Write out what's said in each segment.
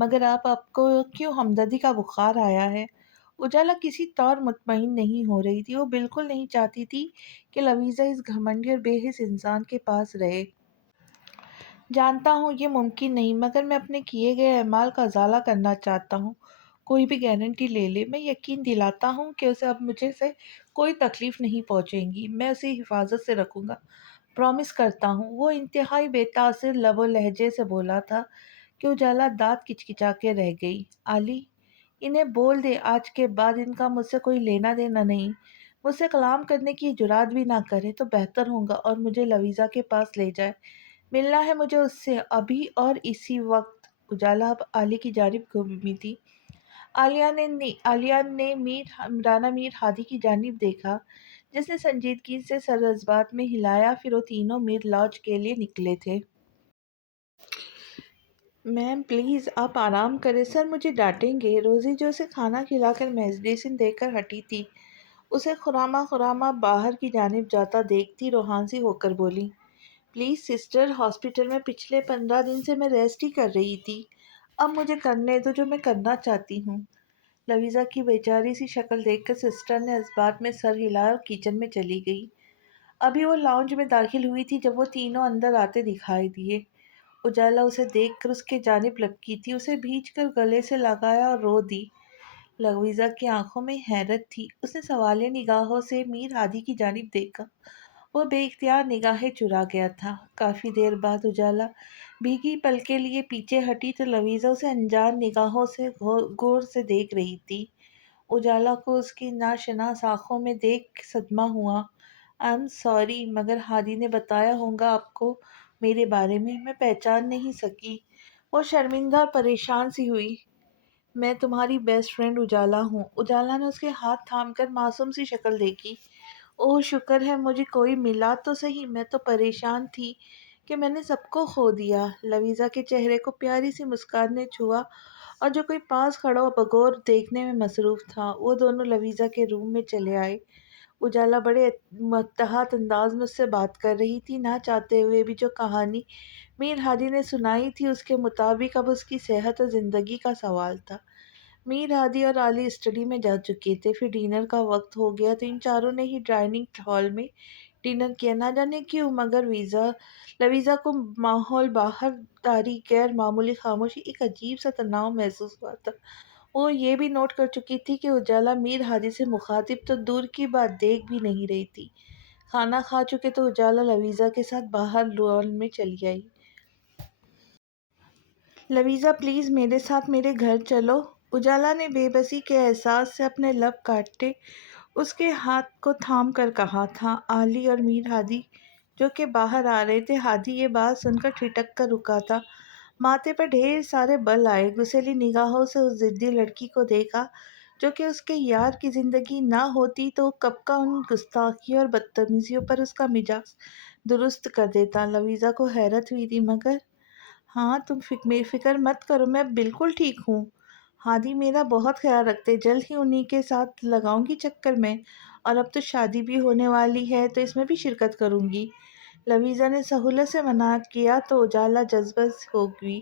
مگر آپ کو کیوں ہمدردی کا بخار آیا ہے؟ اجالا کسی طور مطمئن نہیں ہو رہی تھی۔ وہ بالکل نہیں چاہتی تھی کہ لویزا اس گھمنڈی اور بے حس انسان کے پاس رہے۔ جانتا ہوں یہ ممکن نہیں، مگر میں اپنے کیے گئے اعمال کا ازالہ کرنا چاہتا ہوں۔ کوئی بھی گارنٹی لے لے، میں یقین دلاتا ہوں کہ اسے اب مجھے سے کوئی تکلیف نہیں پہنچے گی۔ میں اسے حفاظت سے رکھوں گا، پرامس کرتا ہوں۔ وہ انتہائی بے تاثر لب و لہجے سے بولا تھا کہ اجالا دانت کچکچا کے رہ گئی۔ علی، انہیں بول دے آج کے بعد ان کا مجھ سے کوئی لینا دینا نہیں۔ مجھ سے کلام کرنے کی جرات بھی نہ کرے تو بہتر ہوگا، اور مجھے لویزا کے پاس لے جائے۔ ملنا ہے مجھے اس سے، ابھی اور اسی وقت۔ اجالا اب علی کی جانب گھومی تھی۔ عالیہ نے رانا میر ہادی کی جانب دیکھا، جس نے سنجیدگی سے سر اس بات میں ہلایا۔ پھر وہ تینوں میر لاج کے لیے نکلے تھے۔ میم پلیز آپ آرام کریں، سر مجھے ڈانٹیں گے۔ روزی جو اسے کھانا کھلا کر میڈیسن دے کر ہٹی تھی، اسے خرامہ باہر کی جانب جاتا دیکھتی روحان سی ہو کر بولی، پلیز سسٹر، ہاسپٹل میں پچھلے 15 دن سے میں ریسٹ ہی کر رہی تھی۔ اب مجھے کرنے دو جو میں کرنا چاہتی ہوں۔ لویزا کی بیچاری سی شکل دیکھ کر سسٹر نے اس بات میں سر ہلایا اور کچن میں چلی گئی۔ ابھی وہ لاؤنج میں داخل ہوئی تھی جب وہ تینوں اندر آتے دکھائی دیے۔ اجالا اسے دیکھ کر اس کے جانب لپکی تھی، اسے بھینچ کر گلے سے لگایا اور رو دی۔ لویزا کی آنکھوں میں حیرت تھی۔ اس نے سوالیہ نگاہوں سے میر ہادی کی جانب دیکھا۔ وہ بے اختیار نگاہیں چرا گیا تھا۔ کافی دیر بعد اجالا بھیگی پلکیں لیے پیچھے ہٹی تو لویزا اسے انجان نگاہوں سے غور سے دیکھ رہی تھی۔ اجالا کو اس کی ناشناس آنکھوں میں دیکھ صدمہ ہوا۔ آئی ایم سوری، مگر ہادی نے بتایا ہوگا آپ کو میرے بارے میں پہچان نہیں سکی۔ وہ شرمندہ اور پریشان سی ہوئی۔ میں تمہاری بیسٹ فرینڈ اجالا ہوں۔ اجالا نے اس کے ہاتھ تھام کر معصوم سی شکل دیکھی۔ اوہ شکر ہے مجھے کوئی ملا تو صحیح، میں تو پریشان تھی کہ میں نے سب کو کھو دیا۔ لویزا کے چہرے کو پیاری سی مسکان نے چھوا، اور جو کوئی پاس کھڑا بغور دیکھنے میں مصروف تھا۔ وہ دونوں لویزا کے روم میں چلے آئے۔ اجالا بڑے متحد انداز میں اس سے بات کر رہی تھی، نہ چاہتے ہوئے بھی۔ جو کہانی میر ہادی نے سنائی تھی اس کے مطابق اب اس کی صحت اور زندگی کا سوال تھا۔ میر ہادی اور علی اسٹڈی میں جا چکے تھے۔ پھر ڈنر کا وقت ہو گیا تو ان چاروں نے ہی ڈائننگ ہال میں ڈنر کیا۔ نہ جانے کیوں مگر لویزا کو ماحول باہر تاریک غیر معمولی خاموشی ایک عجیب سا تناؤ محسوس ہوا تھا۔ وہ یہ بھی نوٹ کر چکی تھی کہ اجالا میر ہادی سے مخاطب تو دور کی بات دیکھ بھی نہیں رہی تھی۔ کھانا کھا چکے تو اجالا لویزا کے ساتھ باہر لان میں چلی آئی۔ لویزا پلیز میرے ساتھ میرے گھر چلو۔ اجالا نے بے بسی کے احساس سے اپنے لب کاٹے اس کے ہاتھ کو تھام کر کہا تھا۔ علی اور میر ہادی جو کہ باہر آ رہے تھے۔ ہادی یہ بات سن کر ٹھٹک کر رکا تھا۔ ماتھے پر ڈھیر سارے بل آئے۔ گسیلی نگاہوں سے اس ضدی لڑکی کو دیکھا جو کہ اس کے یار کی زندگی نہ ہوتی تو وہ کب کا ان گستاخیوں اور بدتمیزیوں پر اس کا مزاج درست کر دیتا۔ لویزا کو حیرت ہوئی تھی، مگر ہاں تم فکر مت کرو، میں بالکل ٹھیک ہوں۔ ہادی میرا بہت خیال رکھتے، جلد ہی انہی کے ساتھ لگاؤں گی چکر میں، اور اب تو شادی بھی ہونے والی ہے تو اس میں بھی شرکت کروں گی۔ لویزا نے سہولت سے منع کیا تو اجالا جذبہ ہو گئی۔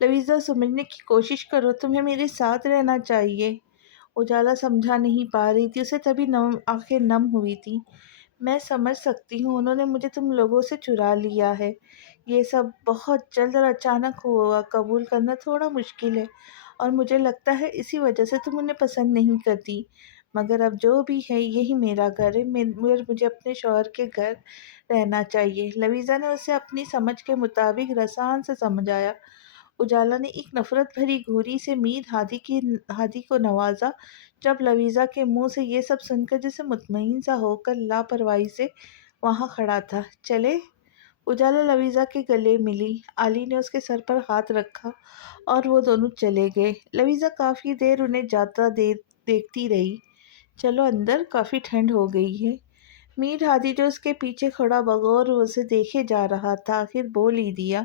لویزا سمجھنے کی کوشش کرو، تمہیں میرے ساتھ رہنا چاہیے۔ اجالا سمجھا نہیں پا رہی تھی، اسے تبھی آنکھیں نم ہوئی تھیں۔ میں سمجھ سکتی ہوں، انہوں نے مجھے تم لوگوں سے چرا لیا ہے۔ یہ سب بہت جلد اور اچانک ہوا، قبول کرنا تھوڑا مشکل ہے، اور مجھے لگتا ہے اسی وجہ سے تم انہیں پسند نہیں کرتی۔ مگر اب جو بھی ہے یہی میرا گھر ہے، مجھے اپنے شوہر کے گھر رہنا چاہیے۔ لویزا نے اسے اپنی سمجھ کے مطابق رسان سے سمجھایا۔ اجالا نے ایک نفرت بھری گھوری سے میر ہادی کو نوازا جب لویزا کے منہ سے یہ سب سن کر جسے مطمئن سا ہو کر لاپرواہی سے وہاں کھڑا تھا۔ چلے؟ اجالا لویزا کے گلے ملی۔ علی نے اس کے سر پر ہاتھ رکھا اور وہ دونوں چلے گئے۔ لویزا کافی دیر انہیں جاتا دیکھتی رہی۔ چلو اندر، کافی ٹھنڈ ہو گئی ہے۔ میر ہادی جو اس کے پیچھے کھڑا بغور اسے دیکھے جا رہا تھا آخر بول ہی دیا۔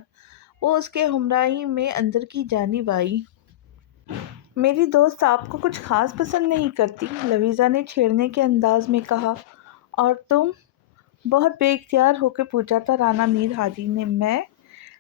وہ اس کے ہمراہی میں اندر کی جانب آئی۔ میری دوست آپ کو کچھ خاص پسند نہیں کرتی، لویزا نے چھیڑنے کے انداز میں کہا۔ اور تم؟ بہت بے اختیار ہو کے پوچھا تھا رانا میر ہادی نے۔ میں؟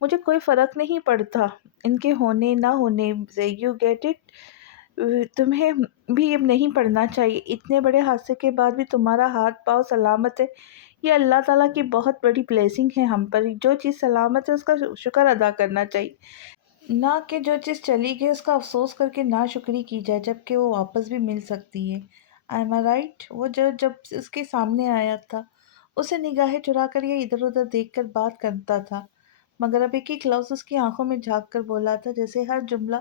مجھے کوئی فرق نہیں پڑتا ان کے ہونے نہ ہونے سے. You get it? تمہیں بھی اب نہیں پڑھنا چاہیے. اتنے بڑے حادثے کے بعد بھی تمہارا ہاتھ پاؤں سلامت ہے. یہ اللہ تعالیٰ کی بہت بڑی بلیسنگ ہے ہم پر. جو چیز سلامت ہے اس کا شکر ادا کرنا چاہیے، نہ کہ جو چیز چلی گئی اس کا افسوس کر کے ناشکری کی جائے جبکہ وہ واپس بھی مل سکتی ہے. ایم آئی رائٹ؟ وہ جب اس کے سامنے آیا تھا اسے نگاہیں چرا کر یا ادھر ادھر دیکھ کر بات کرتا تھا، مگر اب ایک ایک لفظ اس کی آنکھوں میں جھانک کر بولا تھا، جیسے ہر جملہ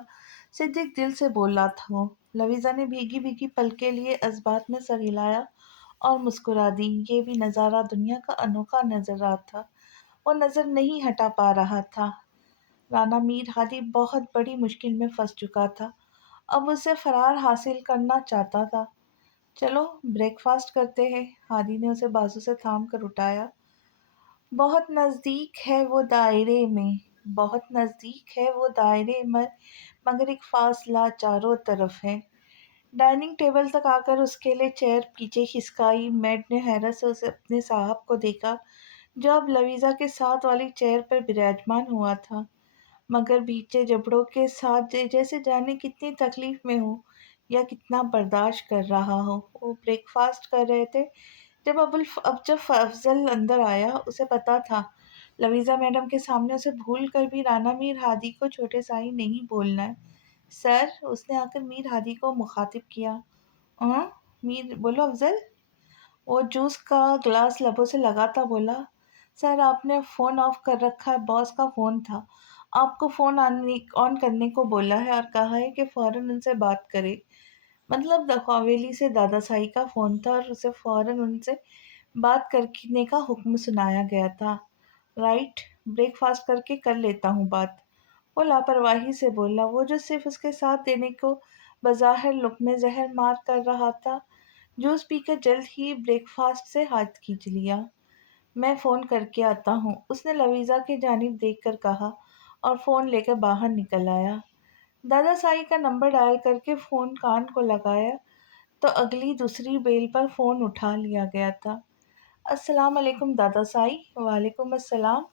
صدق دل سے بولا تھا وہ. لویزا نے بھیگی بھیگی پلکیں لیے اسبات میں سر ہلایا اور مسکرا دی. یہ بھی نظارہ دنیا کا انوکھا نظر رہا تھا. وہ نظر نہیں ہٹا پا رہا تھا. رانا میر ہادی بہت بڑی مشکل میں پھنس چکا تھا. اب اسے فرار حاصل کرنا چاہتا تھا. چلو بریک فاسٹ کرتے ہیں. ہادی نے اسے بازو سے تھام کر اٹھایا. بہت نزدیک ہے وہ دائرے میں، بہت نزدیک ہے وہ دائرے میں، مگر ایک فاصلہ چاروں طرف ہے. ڈائننگ ٹیبل تک آ کر اس کے لیے چیئر پیچھے کھسکائی. میڈ نے حیرت سے اسے اپنے صاحب کو دیکھا جو اب لویزا کے ساتھ والی چیئر پر براجمان ہوا تھا، مگر بیچے جبڑوں کے ساتھ جیسے جانے کتنی تکلیف میں ہو یا کتنا برداشت کر رہا ہو. وہ بریک فاسٹ کر رہے تھے جب افضل اندر آیا. اسے پتا تھا لویزا میڈم کے سامنے اسے بھول کر بھی رانا میر ہادی کو چھوٹے سائی نہیں بولنا ہے. سر، اس نے آ کر میر ہادی کو مخاطب کیا. میر بولو افضل. وہ جوس کا گلاس لبوں سے لگاتا بولا. سر، آپ نے فون آف کر رکھا ہے. باس کا فون تھا، آپ کو فون آن کرنے کو بولا ہے اور کہا ہے کہ فوراً ان سے بات کرے. مطلب حویلی سے دادا سائی کا فون تھا اور اسے فوراً ان سے بات کرنے کا حکم سنایا گیا تھا. رائٹ، بریک فاسٹ کر لیتا ہوں بات. وہ لاپرواہی سے بولا، وہ جو صرف اس کے ساتھ دینے کو بظاہر لقمے زہر مار کر رہا تھا. جوس پی کر جلد ہی بریک فاسٹ سے ہاتھ کھینچ لیا. میں فون کر کے آتا ہوں، اس نے لویزا کی جانب دیکھ کر کہا اور فون لے کر باہر نکل آیا. دادا سائی کا نمبر ڈائل کر کے فون کان کو لگایا تو اگلی دوسری بیل پر فون اٹھا لیا گیا تھا. السلام علیکم دادا سائی. وعلیکم السلام.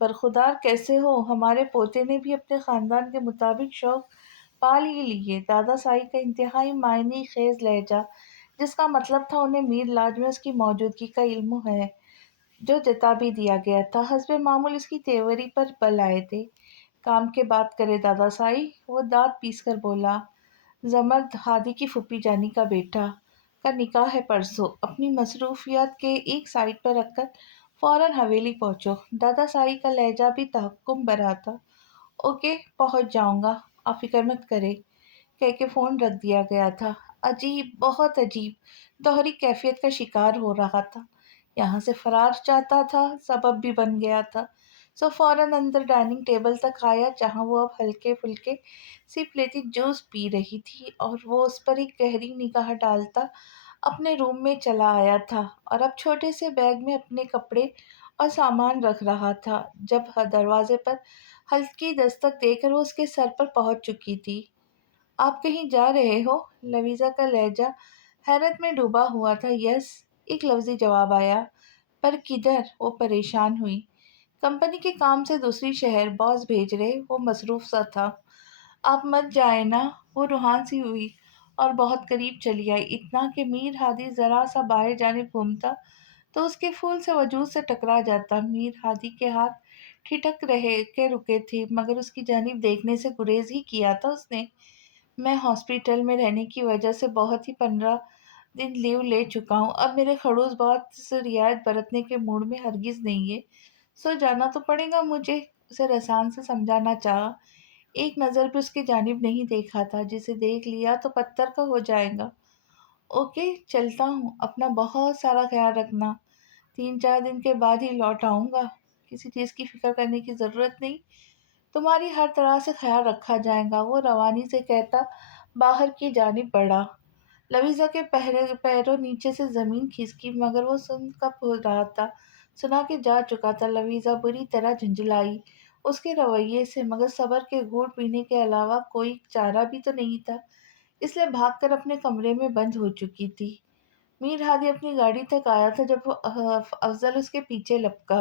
برخودار، کیسے ہو؟ ہمارے پوتے نے بھی اپنے خاندان کے مطابق شوق پال ہی لیے. دادا سائی کا انتہائی معنی خیز لہجہ، جس کا مطلب تھا انہیں میر لاج میں اس کی موجودگی کا علم ہے، جو جتا بھی دیا گیا تھا. حسب معمول اس کی تیوری پر بل آئے تھے. کام کے بات کرے دادا سائی. وہ دانت پیس کر بولا. زمرد، ہادی کی پھوپھی جانی کا بیٹا، کا نکاح ہے پرسوں. اپنی مصروفیات کے ایک سائڈ پر رکھ کر فوراً حویلی پہنچو. دادا سائی کا لہجہ بھی تحکم بھرا تھا. اوکے، پہنچ جاؤں گا، آپ فکر مت کرے، کہہ کے فون رکھ دیا گیا تھا. عجیب، بہت عجیب. دوہری کیفیت کا شکار ہو رہا تھا. یہاں سے فرار چاہتا تھا، سبب بھی بن گیا تھا. سو فوراً اندر ڈائننگ ٹیبل تک آیا جہاں وہ اب ہلکے پھلکے سپ لیتی جوس پی رہی تھی، اور وہ اس پر ایک گہری نگاہ ڈالتا اپنے روم میں چلا آیا تھا اور اب چھوٹے سے بیگ میں اپنے کپڑے اور سامان رکھ رہا تھا جب دروازے پر ہلکی دستک دے کر وہ اس کے سر پر پہنچ چکی تھی. آپ کہیں جا رہے ہو؟ لویزا کا لہجہ حیرت میں ڈوبا ہوا تھا. یس، ایک لفظی جواب آیا. پر کدھر؟ وہ پریشان ہوئی. کمپنی کے کام سے دوسری شہر، باس بھیج رہے. وہ مصروف سا تھا. آپ مت جائیں نا. وہ روحان سی ہوئی اور بہت قریب چلی آئی، اتنا کہ میر ہادی ذرا سا باہر جانب گھومتا تو اس کے پھول سے وجود سے ٹکرا جاتا. میر ہادی کے ہاتھ ٹھٹک رکے تھے، مگر اس کی جانب دیکھنے سے گریز ہی کیا تھا اس نے. میں ہاسپٹل میں رہنے کی وجہ سے بہت ہی 15 دن لیو لے چکا ہوں. اب میرے خڑوس بہت سے رعایت برتنے کے موڈ میں ہرگز نہیں ہے. سو جانا تو پڑے گا مجھے، اسے رسان سے سمجھانا چاہا. ایک نظر بھی اس کی جانب نہیں دیکھا تھا. جسے دیکھ لیا تو پتھر کا ہو جائے گا. اوکے، چلتا ہوں. اپنا بہت سارا خیال رکھنا. 3-4 دن کے بعد ہی لوٹ آؤں گا. کسی چیز کی فکر کرنے کی ضرورت نہیں، تمہاری ہر طرح سے خیال رکھا جائے گا. وہ روانی سے کہتا باہر کی جانب بڑھا. لویزا کے پیروں نیچے سے زمین کھسکی، مگر وہ سن کب رہا تھا، سنا کہ جا چکا تھا. لویزا بری طرح جھنجھلائی اس کے رویے سے، مگر صبر کے گھونٹ پینے کے علاوہ کوئی چارہ بھی تو نہیں تھا، اس لیے بھاگ کر اپنے کمرے میں بند ہو چکی تھی. میر ہادی اپنی گاڑی تک آیا تھا جب وہ افضل اس کے پیچھے لپکا.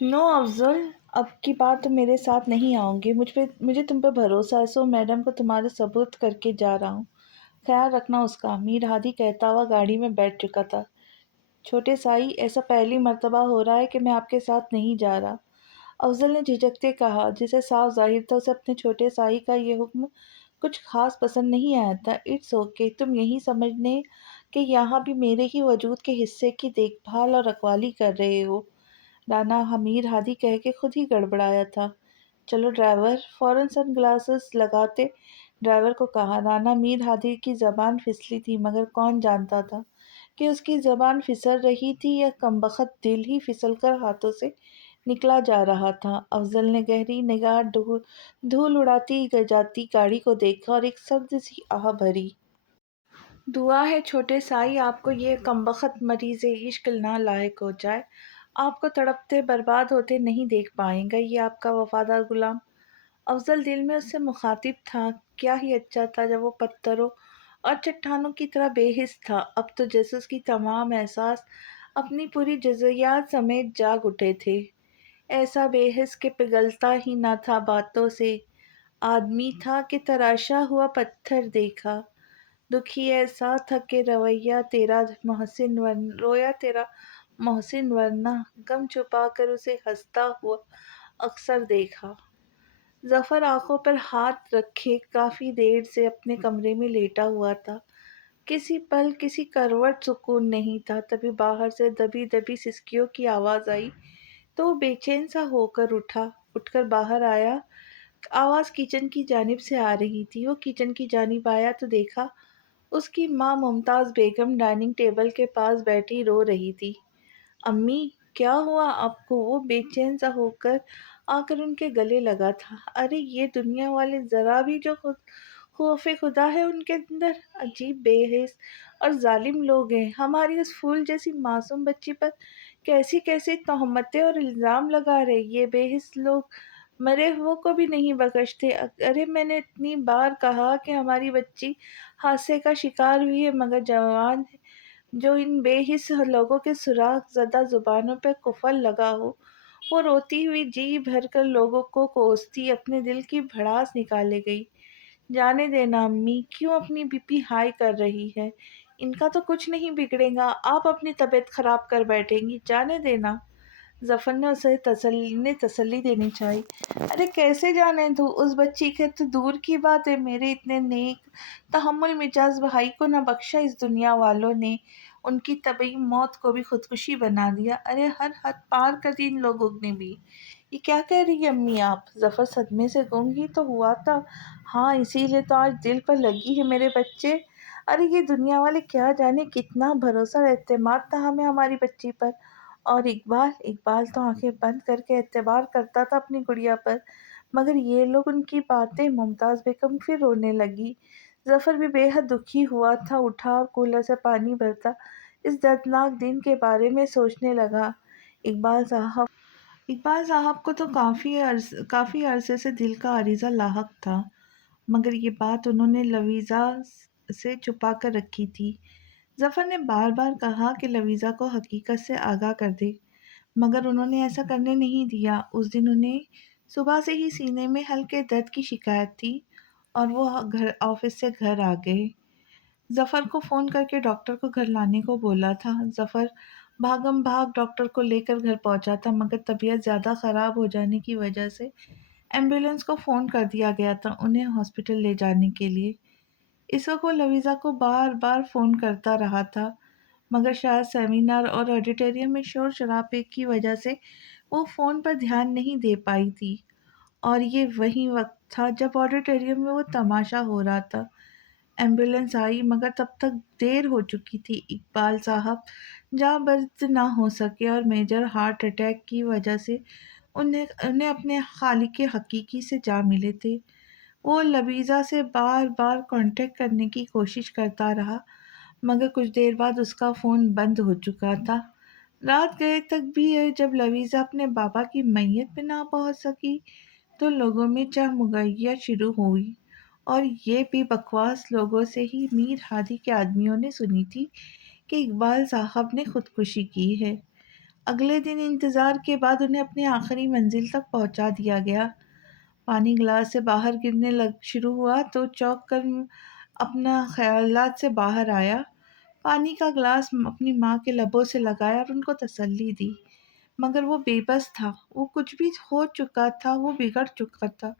نو افضل، اب کی بار تم میرے ساتھ نہیں آؤ گے، مجھے تم پہ بھروسہ ہے، سو میڈم کو تمہارے ثبوت کر کے جا رہا ہوں، خیال رکھنا اس کا۔ میر ہادی کہتا ہوا گاڑی میں بیٹھ چکا تھا۔ چھوٹے سائی، ایسا پہلی مرتبہ ہو رہا ہے کہ میں آپ کے ساتھ نہیں جا رہا، افضل نے جھجکتے کہا، جسے صاف ظاہر تھا اسے اپنے چھوٹے سائی کا یہ حکم کچھ خاص پسند نہیں آیا تھا۔ اٹس اوکے، تم یہی سمجھنے کہ یہاں بھی میرے ہی وجود کے حصے کی دیکھ بھال اور رکھوالی کر رہے ہو، رانا میر ہادی کہہ کے خود ہی گڑبڑایا تھا۔ چلو ڈرائیور، فوراً سن گلاسز لگاتے ڈرائیور کو کہا۔ رانا میر ہادی کی زبان پھسلی تھی، مگر کون جانتا تھا کہ اس کی زبان پھسل رہی تھی یا کمبخت دل ہی پھسل کر ہاتھوں سے نکلا جا رہا تھا۔ افضل نے گہری نگاہ دھول اڑاتی جاتی گاڑی کو دیکھا اور ایک سخت سی آہ بھری۔ دعا ہے چھوٹے سائی آپ کو یہ کمبخت مریض عشق نالاحق ہو جائے، آپ کو تڑپتے برباد ہوتے نہیں دیکھ پائے گا یہ آپ کا وفادار غلام۔ افضل دل میں اس سے مخاطب تھا، کیا ہی اچھا تھا جب وہ پتھروں اور چٹانوں کی طرح بے حس تھا، اب تو جیسے اس کی تمام احساس اپنی پوری جزیات سمیت جاگ اٹھے تھے، ایسا بے حس کہ پگھلتا ہی نہ تھا باتوں سے، آدمی تھا کہ تراشا ہوا پتھر دیکھا۔ دکھی ایسا تھا کہ رویا تیرا محسن ورنہ غم چھپا کر اسے ہنستا ہوا اکثر دیکھا۔ ظفر آنکھوں پر ہاتھ رکھے کافی دیر سے اپنے کمرے میں لیٹا ہوا تھا، کسی پل کسی کروٹ سکون نہیں تھا۔ تبھی باہر سے دبی دبی سسکیوں کی آواز آئی تو وہ بے چین سا ہو کر اٹھ کر باہر آیا۔ آواز کچن کی جانب سے آ رہی تھی۔ وہ کچن کی جانب آیا تو دیکھا اس کی ماں ممتاز بیگم ڈائننگ ٹیبل کے پاس بیٹھی رو رہی تھی۔ امی، کیا ہوا آپ کو؟ وہ بے چین سا ہو کر آ کر ان کے گلے لگا تھا۔ ارے یہ دنیا والے ذرا بھی جو خوف خدا ہے ان کے اندر، عجیب بے حس اور ظالم لوگ ہیں، ہماری اس پھول جیسی معصوم بچی پر کیسی کیسی تہمتیں اور الزام لگا رہے۔ یہ بے حس لوگ مرے ہوئے کو بھی نہیں بخشتے۔ ارے میں نے اتنی بار کہا کہ ہماری بچی حادثے کا شکار ہوئی ہے، مگر جوان جو ان بے حس لوگوں کے سوراخ زدہ زبانوں پہ قفل لگا ہو، وہ روتی ہوئی جی بھر کر لوگوں کو کوستی اپنے دل کی بھڑاس نکالے گئی۔ جانے دینا امی، کیوں اپنی بی پی ہائی کر رہی ہے؟ ان کا تو کچھ نہیں بگڑے گا، آپ اپنی طبیعت خراب کر بیٹھیں گی، جانے دینا۔ ظفر نے اسے تسلی دینی چاہی۔ ارے کیسے جانے دوں؟ اس بچی کے تو دور کی بات ہے، میرے اتنے نیک تحمل مزاج بھائی کو نہ بخشا اس دنیا والوں نے، ان کی طبعی موت کو بھی خودکشی بنا دیا۔ ارے ہر حد پار کر دی ان لوگوں نے بھی۔ یہ کیا کہہ رہی ہے امی آپ؟ ظفر صدمے سے گم ہی تو ہوا تھا۔ ہاں، اسی لیے تو آج دل پر لگی ہے میرے بچے۔ ارے یہ دنیا والے کیا جانے کتنا بھروسہ اور اعتماد تھا ہمیں ہماری بچی پر، اور اقبال تو آنکھیں بند کر کے اعتبار کرتا تھا اپنی گڑیا پر، مگر یہ لوگ ان کی باتیں۔ ممتاز بیگم پھر رونے لگی۔ ظفر بھی بے حد دکھی ہوا تھا، اٹھا اور کولر سے پانی بھرتا اس دردناک دن کے بارے میں سوچنے لگا۔ اقبال صاحب کو تو کافی عرصے سے دل کا عریضہ لاحق تھا، مگر یہ بات انہوں نے لویزا سے چھپا کر رکھی تھی۔ ظفر نے بار بار کہا کہ لویزا کو حقیقت سے آگاہ کر دے، مگر انہوں نے ایسا کرنے نہیں دیا۔ اس دن انہیں صبح سے ہی سینے میں ہلکے درد کی شکایت تھی اور وہ آفس سے گھر آ گئے۔ ظفر کو فون کر کے ڈاکٹر کو گھر لانے کو بولا تھا۔ ظفر بھاگم بھاگ ڈاکٹر کو لے کر گھر پہنچا تھا، مگر طبیعت زیادہ خراب ہو جانے کی وجہ سے ایمبولینس کو فون کر دیا گیا تھا انہیں ہاسپٹل لے جانے کے لیے۔ اس وقت وہ لویزا کو بار بار فون کرتا رہا تھا، مگر شاید سیمینار اور آڈیٹوریم میں شور شرابے کی وجہ سے وہ فون پر دھیان نہیں دے پائی تھی، اور یہ وہی وقت تھا جب آڈیٹوریم میں وہ تماشا ہو رہا تھا۔ ایمبولینس آئی، مگر تب تک دیر ہو چکی تھی۔ اقبال صاحب جاں بحث نہ ہو سکے اور میجر ہارٹ اٹیک کی وجہ سے انہیں اپنے خالق حقیقی سے جا ملے تھے۔ وہ لویزا سے بار بار کانٹیکٹ کرنے کی کوشش کرتا رہا، مگر کچھ دیر بعد اس کا فون بند ہو چکا تھا۔ رات گئے تک بھی جب لویزا اپنے بابا کی میت پہ نہ پہنچ سکی تو لوگوں میں چہمگائیاں شروع ہوئی، اور یہ بھی بکواس لوگوں سے ہی میر ہادی کے آدمیوں نے سنی تھی کہ اقبال صاحب نے خودکشی کی ہے۔ اگلے دن انتظار کے بعد انہیں اپنی آخری منزل تک پہنچا دیا گیا۔ پانی گلاس سے باہر گرنے شروع ہوا تو چونک کر اپنا خیالات سے باہر آیا۔ پانی کا گلاس اپنی ماں کے لبوں سے لگایا اور ان کو تسلی دی، مگر وہ بے بس تھا۔ وہ کچھ بھی ہو چکا تھا، وہ بگڑ چکا تھا،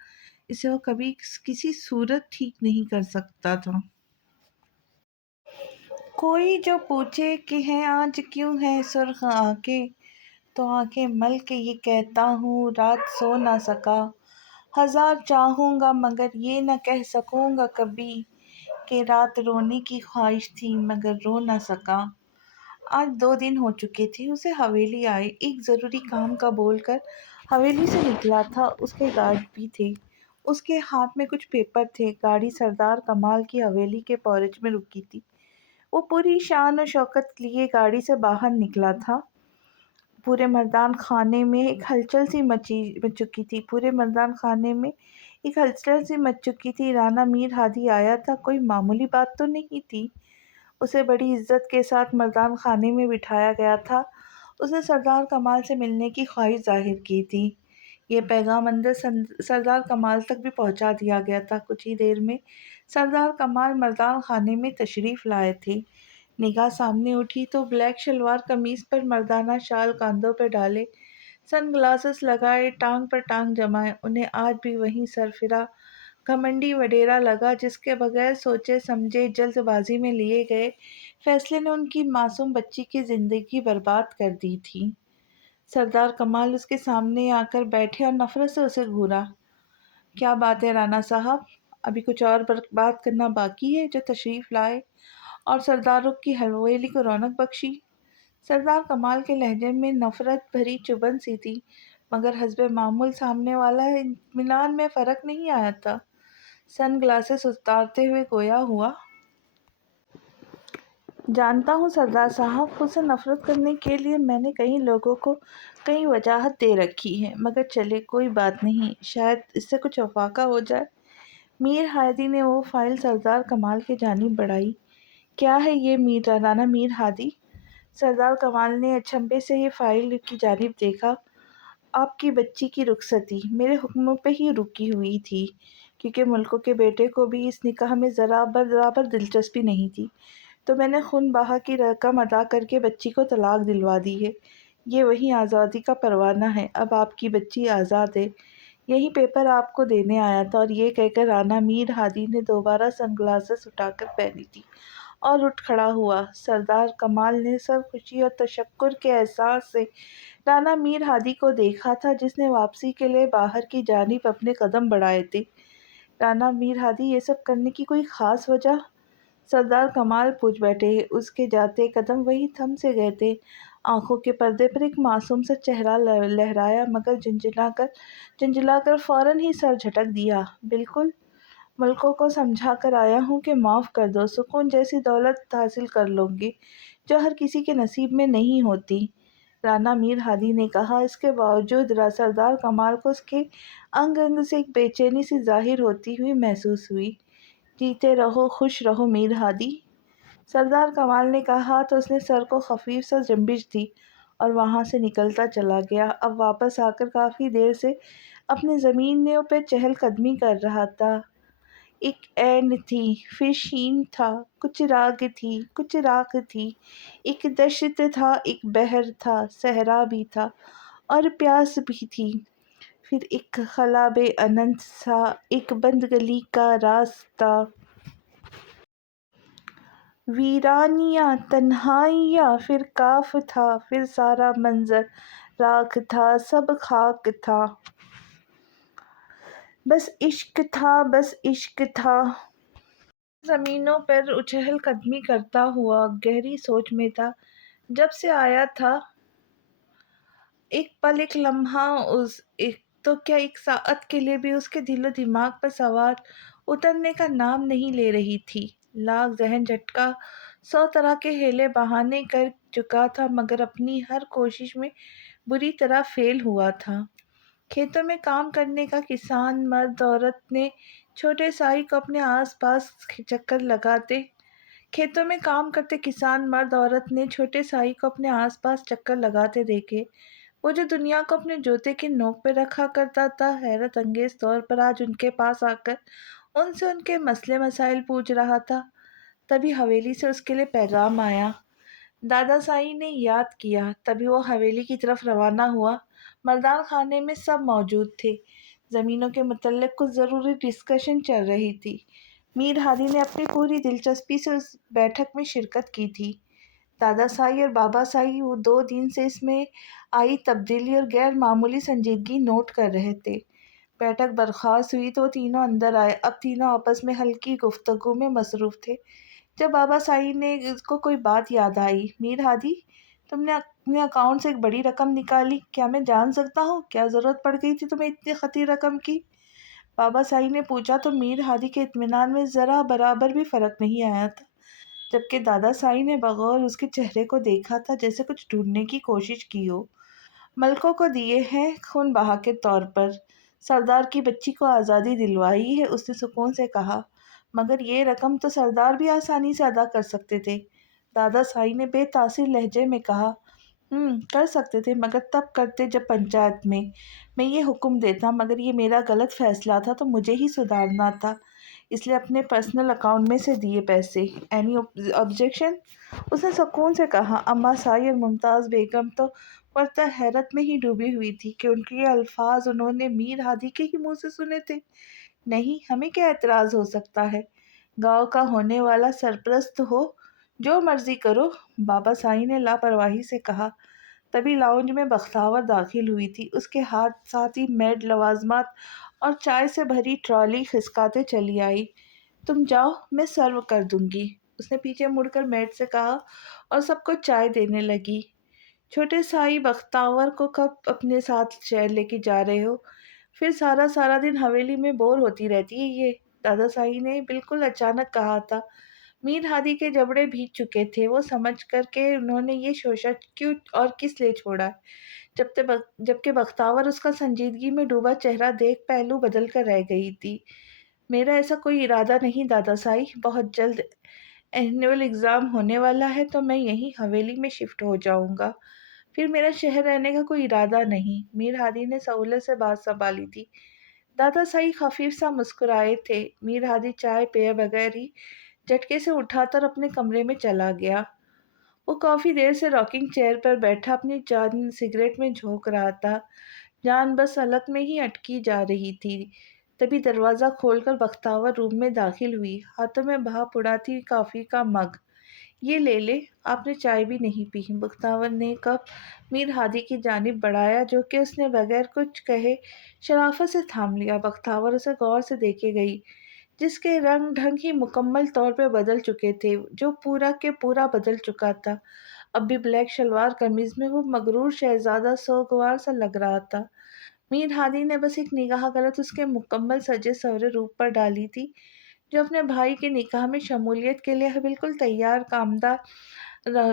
اسے وہ کبھی کسی صورت ٹھیک نہیں کر سکتا تھا۔ کوئی جو پوچھے کہ ہیں آج کیوں ہے سرخ آنکھیں، تو آنکھیں مل کے یہ کہتا ہوں رات سو نہ سکا۔ ہزار چاہوں گا مگر یہ نہ کہہ سکوں گا کبھی کہ رات رونے کی خواہش تھی مگر رو نہ سکا۔ آج 2 دن ہو چکے تھے اسے حویلی آئے، ایک ضروری کام کا بول کر حویلی سے نکلا تھا۔ اس کے گارڈ بھی تھے، اس کے ہاتھ میں کچھ پیپر تھے۔ گاڑی سردار کمال کی حویلی کے پورچ میں رکی تھی۔ وہ پوری شان و شوکت لیے گاڑی سے باہر نکلا تھا۔ پورے مردان خانے میں ایک ہلچل سی مچ چکی تھی۔ رانا میر ہادی آیا تھا، کوئی معمولی بات تو نہیں تھی۔ اسے بڑی عزت کے ساتھ مردان خانے میں بٹھایا گیا تھا۔ اس نے سردار کمال سے ملنے کی خواہش ظاہر کی تھی۔ یہ پیغام اندر سردار کمال تک بھی پہنچا دیا گیا تھا۔ کچھ ہی دیر میں سردار کمال مردان خانے میں تشریف لائے تھے۔ نگاہ سامنے اٹھی تو بلیک شلوار قمیض پر مردانہ شال کاندھوں پہ ڈالے، سن گلاسز لگائے، ٹانگ پر ٹانگ جمائے، انہیں آج بھی وہی سرفراز گھمنڈی وڈیرا لگا جس کے بغیر سوچے سمجھے جلد بازی میں لیے گئے فیصلے نے ان کی معصوم بچی کی زندگی برباد کر دی تھی۔ سردار کمال اس کے سامنے آ کر بیٹھے اور نفرت سے اسے گھورا۔ کیا بات ہے رانا صاحب، ابھی کچھ اور بات کرنا باقی ہے جو تشریف لائے اور سرداروں کی حویلی کو رونق بخشی؟ سردار کمال کے لہجے میں نفرت بھری چبھن سی تھی، مگر حسب معمول سامنے والا اطمینان میں فرق نہیں آیا تھا۔ سن گلاسز اتارتے ہوئے گویا ہوا، جانتا ہوں سردار صاحب، مجھ سے نفرت کرنے کے لیے میں نے کئی لوگوں کو کئی وجاہت دے رکھی ہے، مگر چلے کوئی بات نہیں، شاید اس سے کچھ افاقہ ہو جائے۔ میر ہادی نے وہ فائل سردار کمال کی جانب بڑھائی۔ کیا ہے یہ رانا میر ہادی؟ سردار کمال نے اچنبھے سے یہ فائل کی جانب دیکھا۔ آپ کی بچی کی رخصتی میرے حکموں پہ ہی رکی ہوئی تھی، کیونکہ ملکوں کے بیٹے کو بھی اس نکاح میں ذرا برابر دلچسپی نہیں تھی، تو میں نے خون بہا کی رقم ادا کر کے بچی کو طلاق دلوا دی ہے۔ یہ وہی آزادی کا پروانہ ہے، اب آپ کی بچی آزاد ہے۔ یہی پیپر آپ کو دینے آیا تھا۔ اور یہ کہہ کر رانا میر ہادی نے دوبارہ سن گلاسز اٹھا کر پہنی تھی اور اٹھ کھڑا ہوا۔ سردار کمال نے سر خوشی اور تشکر کے احساس سے رانا میر ہادی کو دیکھا تھا، جس نے واپسی کے لیے باہر کی جانب اپنے قدم بڑھائے تھے۔ رانا میر ہادی، یہ سب کرنے کی کوئی خاص وجہ؟ سردار کمال پوچھ بیٹھے۔ اس کے جاتے قدم وہیں تھم سے گئے تھے۔ آنکھوں کے پردے پر ایک معصوم سا چہرہ لہرایا، مگر جھنجھلا کر فوراً ہی سر جھٹک دیا۔ بالکل، ملکوں کو سمجھا کر آیا ہوں کہ معاف کر دو، سکون جیسی دولت حاصل کر لو گے جو ہر کسی کے نصیب میں نہیں ہوتی، رانا میر ہادی نے کہا۔ اس کے باوجود سردار کمال کو اس کے انگ انگ سے ایک بے چینی سی ظاہر ہوتی ہوئی محسوس ہوئی۔ جیتے رہو، خوش رہو میر ہادی، سردار کمال نے کہا تو اس نے سر کو خفیف سا جنبش دی اور وہاں سے نکلتا چلا گیا۔ اب واپس آ کر کافی دیر سے اپنی زمینوں پہ چہل قدمی کر رہا تھا۔ ایک عین تھی، پھر شین تھا، کچھ راگ تھی، کچھ راکھ تھی، ایک دشت تھا، ایک بحر تھا، صحرا بھی تھا اور پیاس بھی تھی، پھر ایک خلا بے انت تھا، ایک بند گلی کا راستہ، ویرانیاں، تنہائیاں، پھر کاف تھا، پھر سارا منظر راکھ تھا، سب خاک تھا، بس عشق تھا، بس عشق تھا۔ زمینوں پر چہل قدمی کرتا ہوا گہری سوچ میں تھا۔ جب سے آیا تھا، ایک پل، ایک لمحہ، تو کیا ایک ساعت کے لیے بھی اس کے دل و دماغ پر سوار اترنے کا نام نہیں لے رہی تھی۔ لاکھ ذہن جھٹکا، 100 طرح کے ہیلے بہانے کر چکا تھا، مگر اپنی ہر کوشش میں بری طرح فیل ہوا تھا۔ کھیتوں میں کام کرنے کا کسان مرد عورت نے چھوٹے سائی کو اپنے آس پاس چکر لگاتے کھیتوں میں کام کرتے کسان مرد عورت نے چھوٹے سائی کو اپنے آس پاس چکر لگاتے دیکھے۔ وہ جو دنیا کو اپنے جوتے کی نوک پہ رکھا کرتا تھا، حیرت انگیز طور پر آج ان کے پاس آ کر ان سے ان کے مسئلے مسائل پوچھ رہا تھا۔ تبھی حویلی سے اس کے لیے پیغام آیا۔ دادا سائی نے یاد کیا۔ تبھی وہ حویلی کی طرف روانہ ہوا۔ مردان خانے میں سب موجود تھے۔ زمینوں کے متعلق کچھ ضروری ڈسکشن چل رہی تھی۔ میر ہادی نے اپنی پوری دلچسپی سے اس بیٹھک میں شرکت کی تھی۔ دادا سائی اور بابا سائی وہ 2 دن سے اس میں آئی تبدیلی اور غیر معمولی سنجیدگی نوٹ کر رہے تھے۔ بیٹھک برخاست ہوئی تو وہ تینوں اندر آئے۔ اب تینوں آپس میں ہلکی گفتگو میں مصروف تھے۔ جب بابا سائی نے اس کو کوئی بات یاد آئی، میر ہادی، تم نے اپنے اکاؤنٹ سے ایک بڑی رقم نکالی، کیا میں جان سکتا ہوں کیا ضرورت پڑ گئی تھی تمہیں اتنی خطیر رقم کی؟ بابا سائی نے پوچھا تو میر ہادی کے اطمینان میں ذرا برابر بھی فرق نہیں آیا تھا، جبکہ دادا سائی نے بغور اس کے چہرے کو دیکھا تھا جیسے کچھ ڈھونڈنے کی کوشش کی ہو۔ ملکوں کو دیے ہیں خون بہا کے طور پر، سردار کی بچی کو آزادی دلوائی ہے، اس نے سکون سے کہا، مگر یہ رقم تو سردار بھی آسانی سے ادا کر سکتے تھے۔ دادا سائی نے بے تاثیر لہجے میں کہا، کر سکتے تھے، مگر تب کرتے جب پنچایت میں یہ حکم دیتا، مگر یہ میرا غلط فیصلہ تھا تو مجھے ہی سدھارنا تھا، اس لیے اپنے پرسنل اکاؤنٹ میں سے دیے پیسے۔ Any objection? اس نے سکون سے کہا۔ اماں سائی اور ممتاز بیگم تو ورطہ حیرت میں ہی ڈوبی ہوئی تھی کہ ان کے یہ الفاظ انہوں نے میر ہادی کے ہی منہ سے سنے تھے۔ نہیں، ہمیں کیا اعتراض ہو سکتا ہے؟ گاؤں کا ہونے والا سرپرست ہو، جو مرضی کرو، بابا سائی نے لاپرواہی سے کہا۔ تبھی لاؤنج میں بختاور داخل ہوئی تھی۔ اس کے ساتھ ہی میڈ لوازمات اور چائے سے بھری ٹرالی کھسکاتے چلی آئی۔ تم جاؤ، میں سرو کر دوں گی، اس نے پیچھے مڑ کر میڈ سے کہا اور سب کو چائے دینے لگی۔ چھوٹے سائی، بختاور کو کب اپنے ساتھ شہر لے کے جا رہے ہو؟ پھر سارا دن حویلی میں بور ہوتی رہتی ہے یہ، دادا سائی نے بالکل اچانک کہا تھا۔ میر ہادی کے جبڑے بھیگ چکے تھے۔ وہ سمجھ کر کہ انہوں نے یہ شوشہ کیوں اور کس لیے چھوڑا، جبکہ بختاور اس کا سنجیدگی میں ڈوبا چہرہ دیکھ پہلو بدل کر رہ گئی تھی۔ میرا ایسا کوئی ارادہ نہیں دادا سائی، بہت جلد اینوئل ایگزام ہونے والا ہے تو میں یہیں حویلی میں شفٹ ہو جاؤں گا، پھر میرا شہر رہنے کا کوئی ارادہ نہیں۔ میر ہادی نے سہولت سے بات سنبھالی تھی۔ دادا سائی خفیف سا مسکرائے تھے۔ میر ہادی چائے پیے بغیر ہی جھٹکے سے اٹھا کر اپنے کمرے میں چلا گیا۔ وہ کافی دیر سے راکنگ چیئر پر بیٹھا اپنی جان سگریٹ میں جھونک رہا تھا۔ جان بس حلق میں ہی اٹکی جا رہی تھی۔ تبھی دروازہ کھول کر بختاور روم میں داخل ہوئی، ہاتھوں میں بھاپ اڑاتی کافی کا مگ۔ یہ لے لے، آپ نے چائے بھی نہیں پی۔ بختاور نے کپ میر ہادی کی جانب بڑھایا جو کہ اس نے بغیر کچھ کہے شرافت سے تھام لیا۔ بختاور اسے غور سے دیکھے گئی، جس کے رنگ ڈھنگ ہی مکمل طور پہ بدل چکے تھے، جو پورا کے پورا بدل چکا تھا۔ اب بھی بلیک شلوار قمیض میں وہ مغرور شہزادہ سوگوار سا لگ رہا تھا۔ میر ہادی نے بس ایک نگاہ غلط اس کے مکمل سجے سورے روپ پر ڈالی تھی، جو اپنے بھائی کے نکاح میں شمولیت کے لیے بالکل تیار کامدہ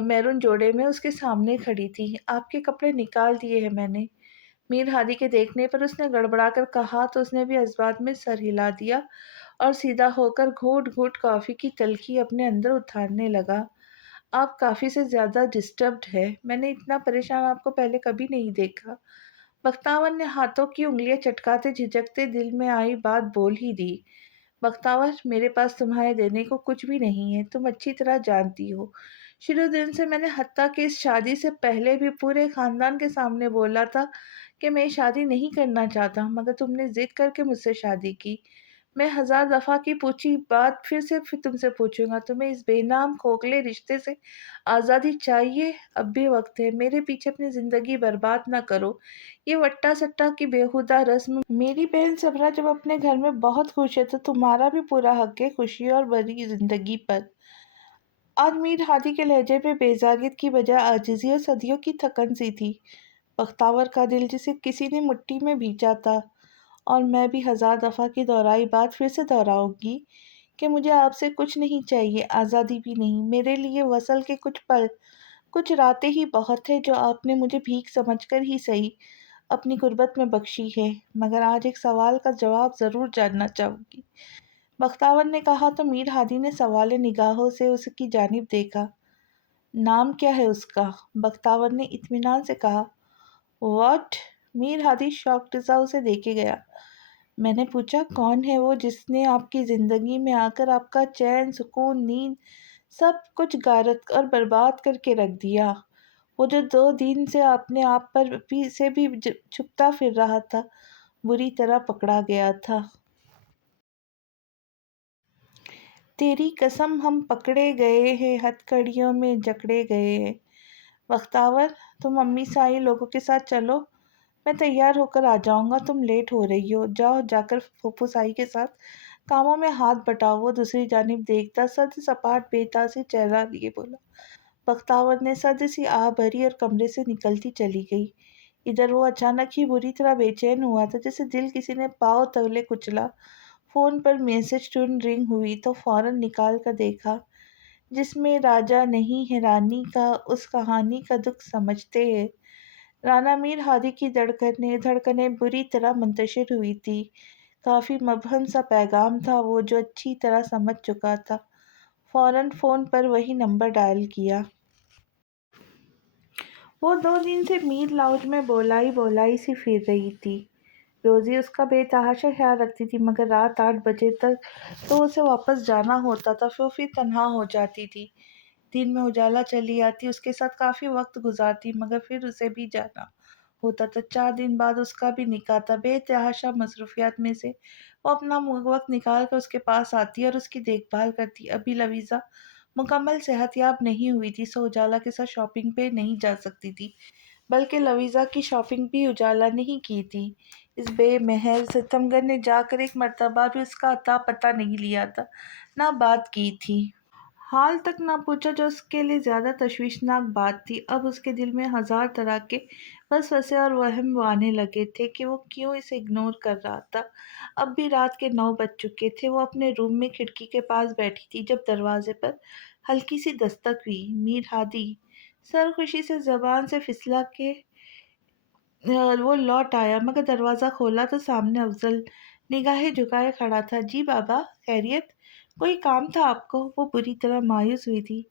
میرون جوڑے میں اس کے سامنے کھڑی تھی۔ آپ کے کپڑے نکال دیے ہیں میں نے، میر ہادی کے دیکھنے پر اس نے گڑبڑا کر کہا تو اس نے بھی اس بات میں سر ہلا دیا اور سیدھا ہو کر گھونٹ گھونٹ کافی کی تلخی اپنے اندر اتارنے لگا۔ آپ کافی سے زیادہ ڈسٹربڈ ہے، میں نے اتنا پریشان آپ کو پہلے کبھی نہیں دیکھا۔ بختاور نے ہاتھوں کی انگلیاں چٹکاتے جھجکتے دل میں آئی بات بول ہی دی۔ بختاور، میرے پاس تمہارے دینے کو کچھ بھی نہیں ہے، تم اچھی طرح جانتی ہو۔ شروع دن سے میں نے حتیٰ کہ اس شادی سے پہلے بھی پورے خاندان کے سامنے بولا تھا کہ میں شادی نہیں کرنا چاہتا، مگر تم نے ضد کر کے مجھ سے شادی کی۔ میں 1000 دفعہ کی پوچھی بات پھر تم سے پوچھوں گا، تمہیں اس بے نام کھوکھلے رشتے سے آزادی چاہیے؟ اب بھی وقت ہے، میرے پیچھے اپنی زندگی برباد نہ کرو۔ یہ وٹا سٹا کی بیہودہ رسم، میری بہن صبرا جب اپنے گھر میں بہت خوش ہے تو تمہارا بھی پورا حق ہے خوشی اور بھری زندگی پر۔ آج میر ہادی کے لہجے میں بیزاریت کی بجائے عاجزی اور صدیوں کی تھکن سی تھی۔ بختاور کا دل جسے کسی نے مٹھی میں بھینچا تھا، اور میں بھی 1000 دفعہ کی دہرائی بات پھر سے دہراؤں گی کہ مجھے آپ سے کچھ نہیں چاہیے، آزادی بھی نہیں۔ میرے لیے وصل کے کچھ پل، کچھ راتیں ہی بہت ہے جو آپ نے مجھے بھیک سمجھ کر ہی صحیح اپنی غربت میں بخشی ہے۔ مگر آج ایک سوال کا جواب ضرور جاننا چاہوں گی۔ بختاور نے کہا تو میر ہادی نے سوال نگاہوں سے اس کی جانب دیکھا۔ نام کیا ہے اس کا؟ بختاور نے اطمینان سے کہا۔ واٹ؟ میر ہادی شاکڈ سا اسے دیکھے گیا۔ میں نے پوچھا کون ہے وہ جس نے آپ کی زندگی میں آ کر آپ کا چین، سکون، نیند سب کچھ غارت اور برباد کر کے رکھ دیا؟ وہ جو 2 دن سے اپنے آپ پر سے بھی چھپتا پھر رہا تھا، بری طرح پکڑا گیا تھا۔ تیری قسم ہم پکڑے گئے ہیں، ہتھکڑیوں میں جکڑے گئے ہیں۔ بختاور، تم امی سائی لوگوں کے ساتھ چلو، میں تیار ہو کر آ جاؤں گا، تم لیٹ ہو رہی ہو، جاؤ جا کر پھوپھو سائی کے ساتھ کاموں میں ہاتھ بٹاؤ۔ وہ دوسری جانب دیکھتا سد سپاٹ بے تاثیر چہرہ لیے بولا۔ بختاور نے سد سی آہ بھری اور کمرے سے نکلتی چلی گئی۔ ادھر وہ اچانک ہی بری طرح بے چین ہوا تھا، جیسے دل کسی نے پاؤں تلے کچلا۔ فون پر میسج ٹون رنگ ہوئی تو فوراً نکال کر دیکھا، جس میں راجا نہیں ہے رانی کا اس کہانی کا دکھ سمجھتے ہیں۔ رانا میر ہادی کی دھڑکنیں بری طرح منتشر ہوئی تھی۔ کافی مبہم سا پیغام تھا وہ جو اچھی طرح سمجھ چکا تھا۔ فوراً فون پر وہی نمبر ڈائل کیا۔ وہ 2 دن سے میر لاؤنج میں بولائی سی پھر رہی تھی۔ روزی اس کا بے تحاشا خیال رکھتی تھی، مگر رات 8 بجے تک تو اسے واپس جانا ہوتا تھا، پھر تنہا ہو جاتی تھی۔ دن میں اجالا چلی آتی، اس کے ساتھ کافی وقت گزارتی، مگر پھر اسے بھی جانا ہوتا تھا۔ 4 دن بعد اس کا بھی نکاح تھا۔ بے تحاشا مصروفیات میں سے وہ اپنا وقت نکال کر اس کے پاس آتی اور اس کی دیکھ بھال کرتی۔ ابھی لویزا مکمل صحت یاب نہیں ہوئی تھی، سو اجالا کے ساتھ شاپنگ پہ نہیں جا سکتی تھی، بلکہ لویزا کی شاپنگ بھی اجالا نہیں کی تھی۔ اس بے مہر ستمگر نے جا کر ایک مرتبہ بھی اس کا اتا پتہ نہیں لیا تھا، نہ بات کی تھی۔ حال تک نہ پوچھا، جو اس کے لیے زیادہ تشویشناک بات تھی۔ اب اس کے دل میں 1000 طرح کے وسوسے اور وہم آنے لگے تھے کہ وہ کیوں اسے اگنور کر رہا تھا۔ اب بھی رات کے 9 بج چکے تھے۔ وہ اپنے روم میں کھڑکی کے پاس بیٹھی تھی جب دروازے پر ہلکی سی دستک ہوئی۔ میر ہادی سرخوشی سے زبان سے پھسلا کے وہ لوٹ آیا، مگر دروازہ کھولا تو سامنے افضل نگاہیں جھکائے کھڑا تھا۔ جی بابا، خیریت؟ کوئی کام تھا آپ کو؟ وہ بری طرح مایوس ہوئی تھی،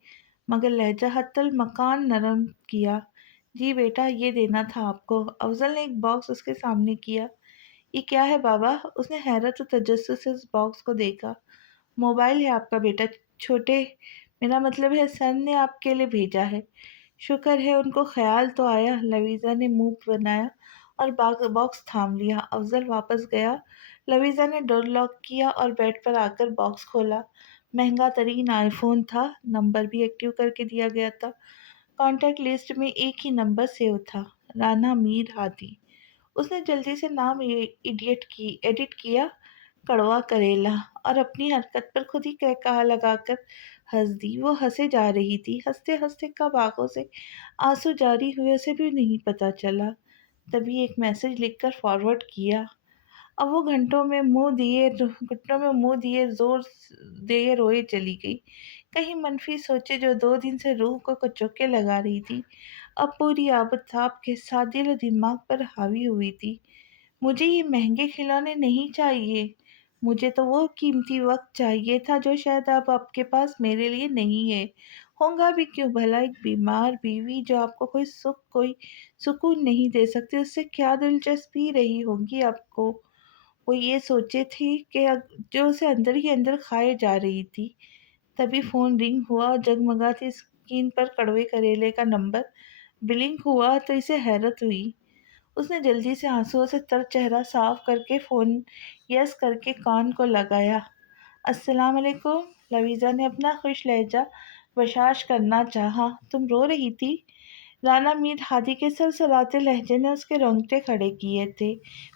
مگر لہجہ حتی المکان نرم کیا۔ جی بیٹا، یہ دینا تھا آپ کو۔ افضل نے ایک باکس اس کے سامنے کیا۔ یہ کیا ہے بابا؟ اس نے حیرت و تجسس سے اس باکس کو دیکھا۔ موبائل ہے آپ کا بیٹا، چھوٹے، میرا مطلب ہے سر نے آپ کے لیے بھیجا ہے۔ شکر ہے ان کو خیال تو آیا۔ لویزا نے منہ بنایا اور باکس تھام لیا۔ افضل واپس گیا۔ لویزا نے ڈور لاک کیا اور بیڈ پر آ کر باکس کھولا۔ مہنگا ترین آئی فون تھا، نمبر بھی ایکٹیو کر کے دیا گیا تھا۔ کانٹیکٹ لسٹ میں ایک ہی نمبر سیو تھا، رانا میر ہادی۔ اس نے جلدی سے نام ایڈٹ کیا، کڑوا کریلا، اور اپنی حرکت پر خود ہی کہا لگا کر ہنس دی۔ وہ ہنسے جا رہی تھی، ہنستے ہنستے کب آنکھوں سے آنسو جاری ہوئے اسے بھی نہیں پتا چلا۔ تبھی ایک میسج لکھ کر فارورڈ کیا۔ اب وہ گھٹنوں میں منہ دیے زور دیے روئے چلی گئی۔ کہیں منفی سوچیں جو 2 دن سے روح کو کچوکے لگا رہی تھی، اب پوری آبتاب کے ساتھ دل و دماغ پر حاوی ہوئی تھی۔ مجھے یہ مہنگے کھلونے نہیں چاہیے، مجھے تو وہ قیمتی وقت چاہیے تھا جو شاید اب آپ کے پاس میرے لیے نہیں ہے۔ ہوگا بھی کیوں بھلا؟ ایک بیمار بیوی جو آپ کو کوئی سکھ کوئی سکون نہیں دے سکتی، اس سے کیا دلچسپی رہی ہوگی آپ کو؟ وہ یہ سوچے تھی کہ جو اسے اندر ہی اندر کھائے جا رہی تھی۔ تبھی فون رنگ ہوا اور جگمگاتی اسکرین پر کڑوے کریلے کا نمبر بلنک ہوا تو اسے حیرت ہوئی۔ اس نے جلدی سے آنسوؤں سے تر چہرہ صاف کر کے فون یس کر کے کان کو لگایا۔ السلام علیکم۔ لویزا نے اپنا خوش لہجہ بشاش کرنا چاہا۔ تم رو رہی تھی؟ رانا میر ہادی کے سرسراتے لہجے نے اس کے رونگٹے کھڑے کیے تھے۔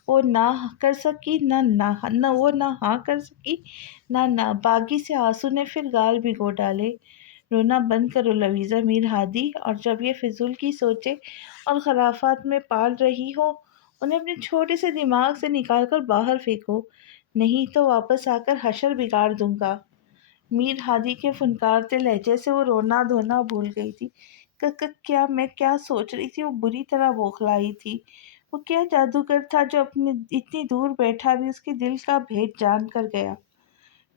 وہ نہ ہاں کر سکی نہ باغی سے آنسو نے پھر گال بھگو ڈالے۔ رونا بند کرو لویزا میر ہادی، اور جب یہ فضول کی سوچیں اور خرافات میں پال رہی ہو، انہیں اپنے چھوٹے سے دماغ سے نکال کر باہر پھینکو، نہیں تو واپس آ کر حشر بگاڑ دوں گا۔ میر ہادی کے فنکارتے لہجے سے وہ رونا دھونا بھول گئی تھی۔ میں کیا سوچ رہی تھی؟ وہ بری طرح بوکھلائی تھی۔ وہ کیا جادوگر تھا جو اتنی دور بیٹھا بھی اس کے دل کا بھید جان کر گیا؟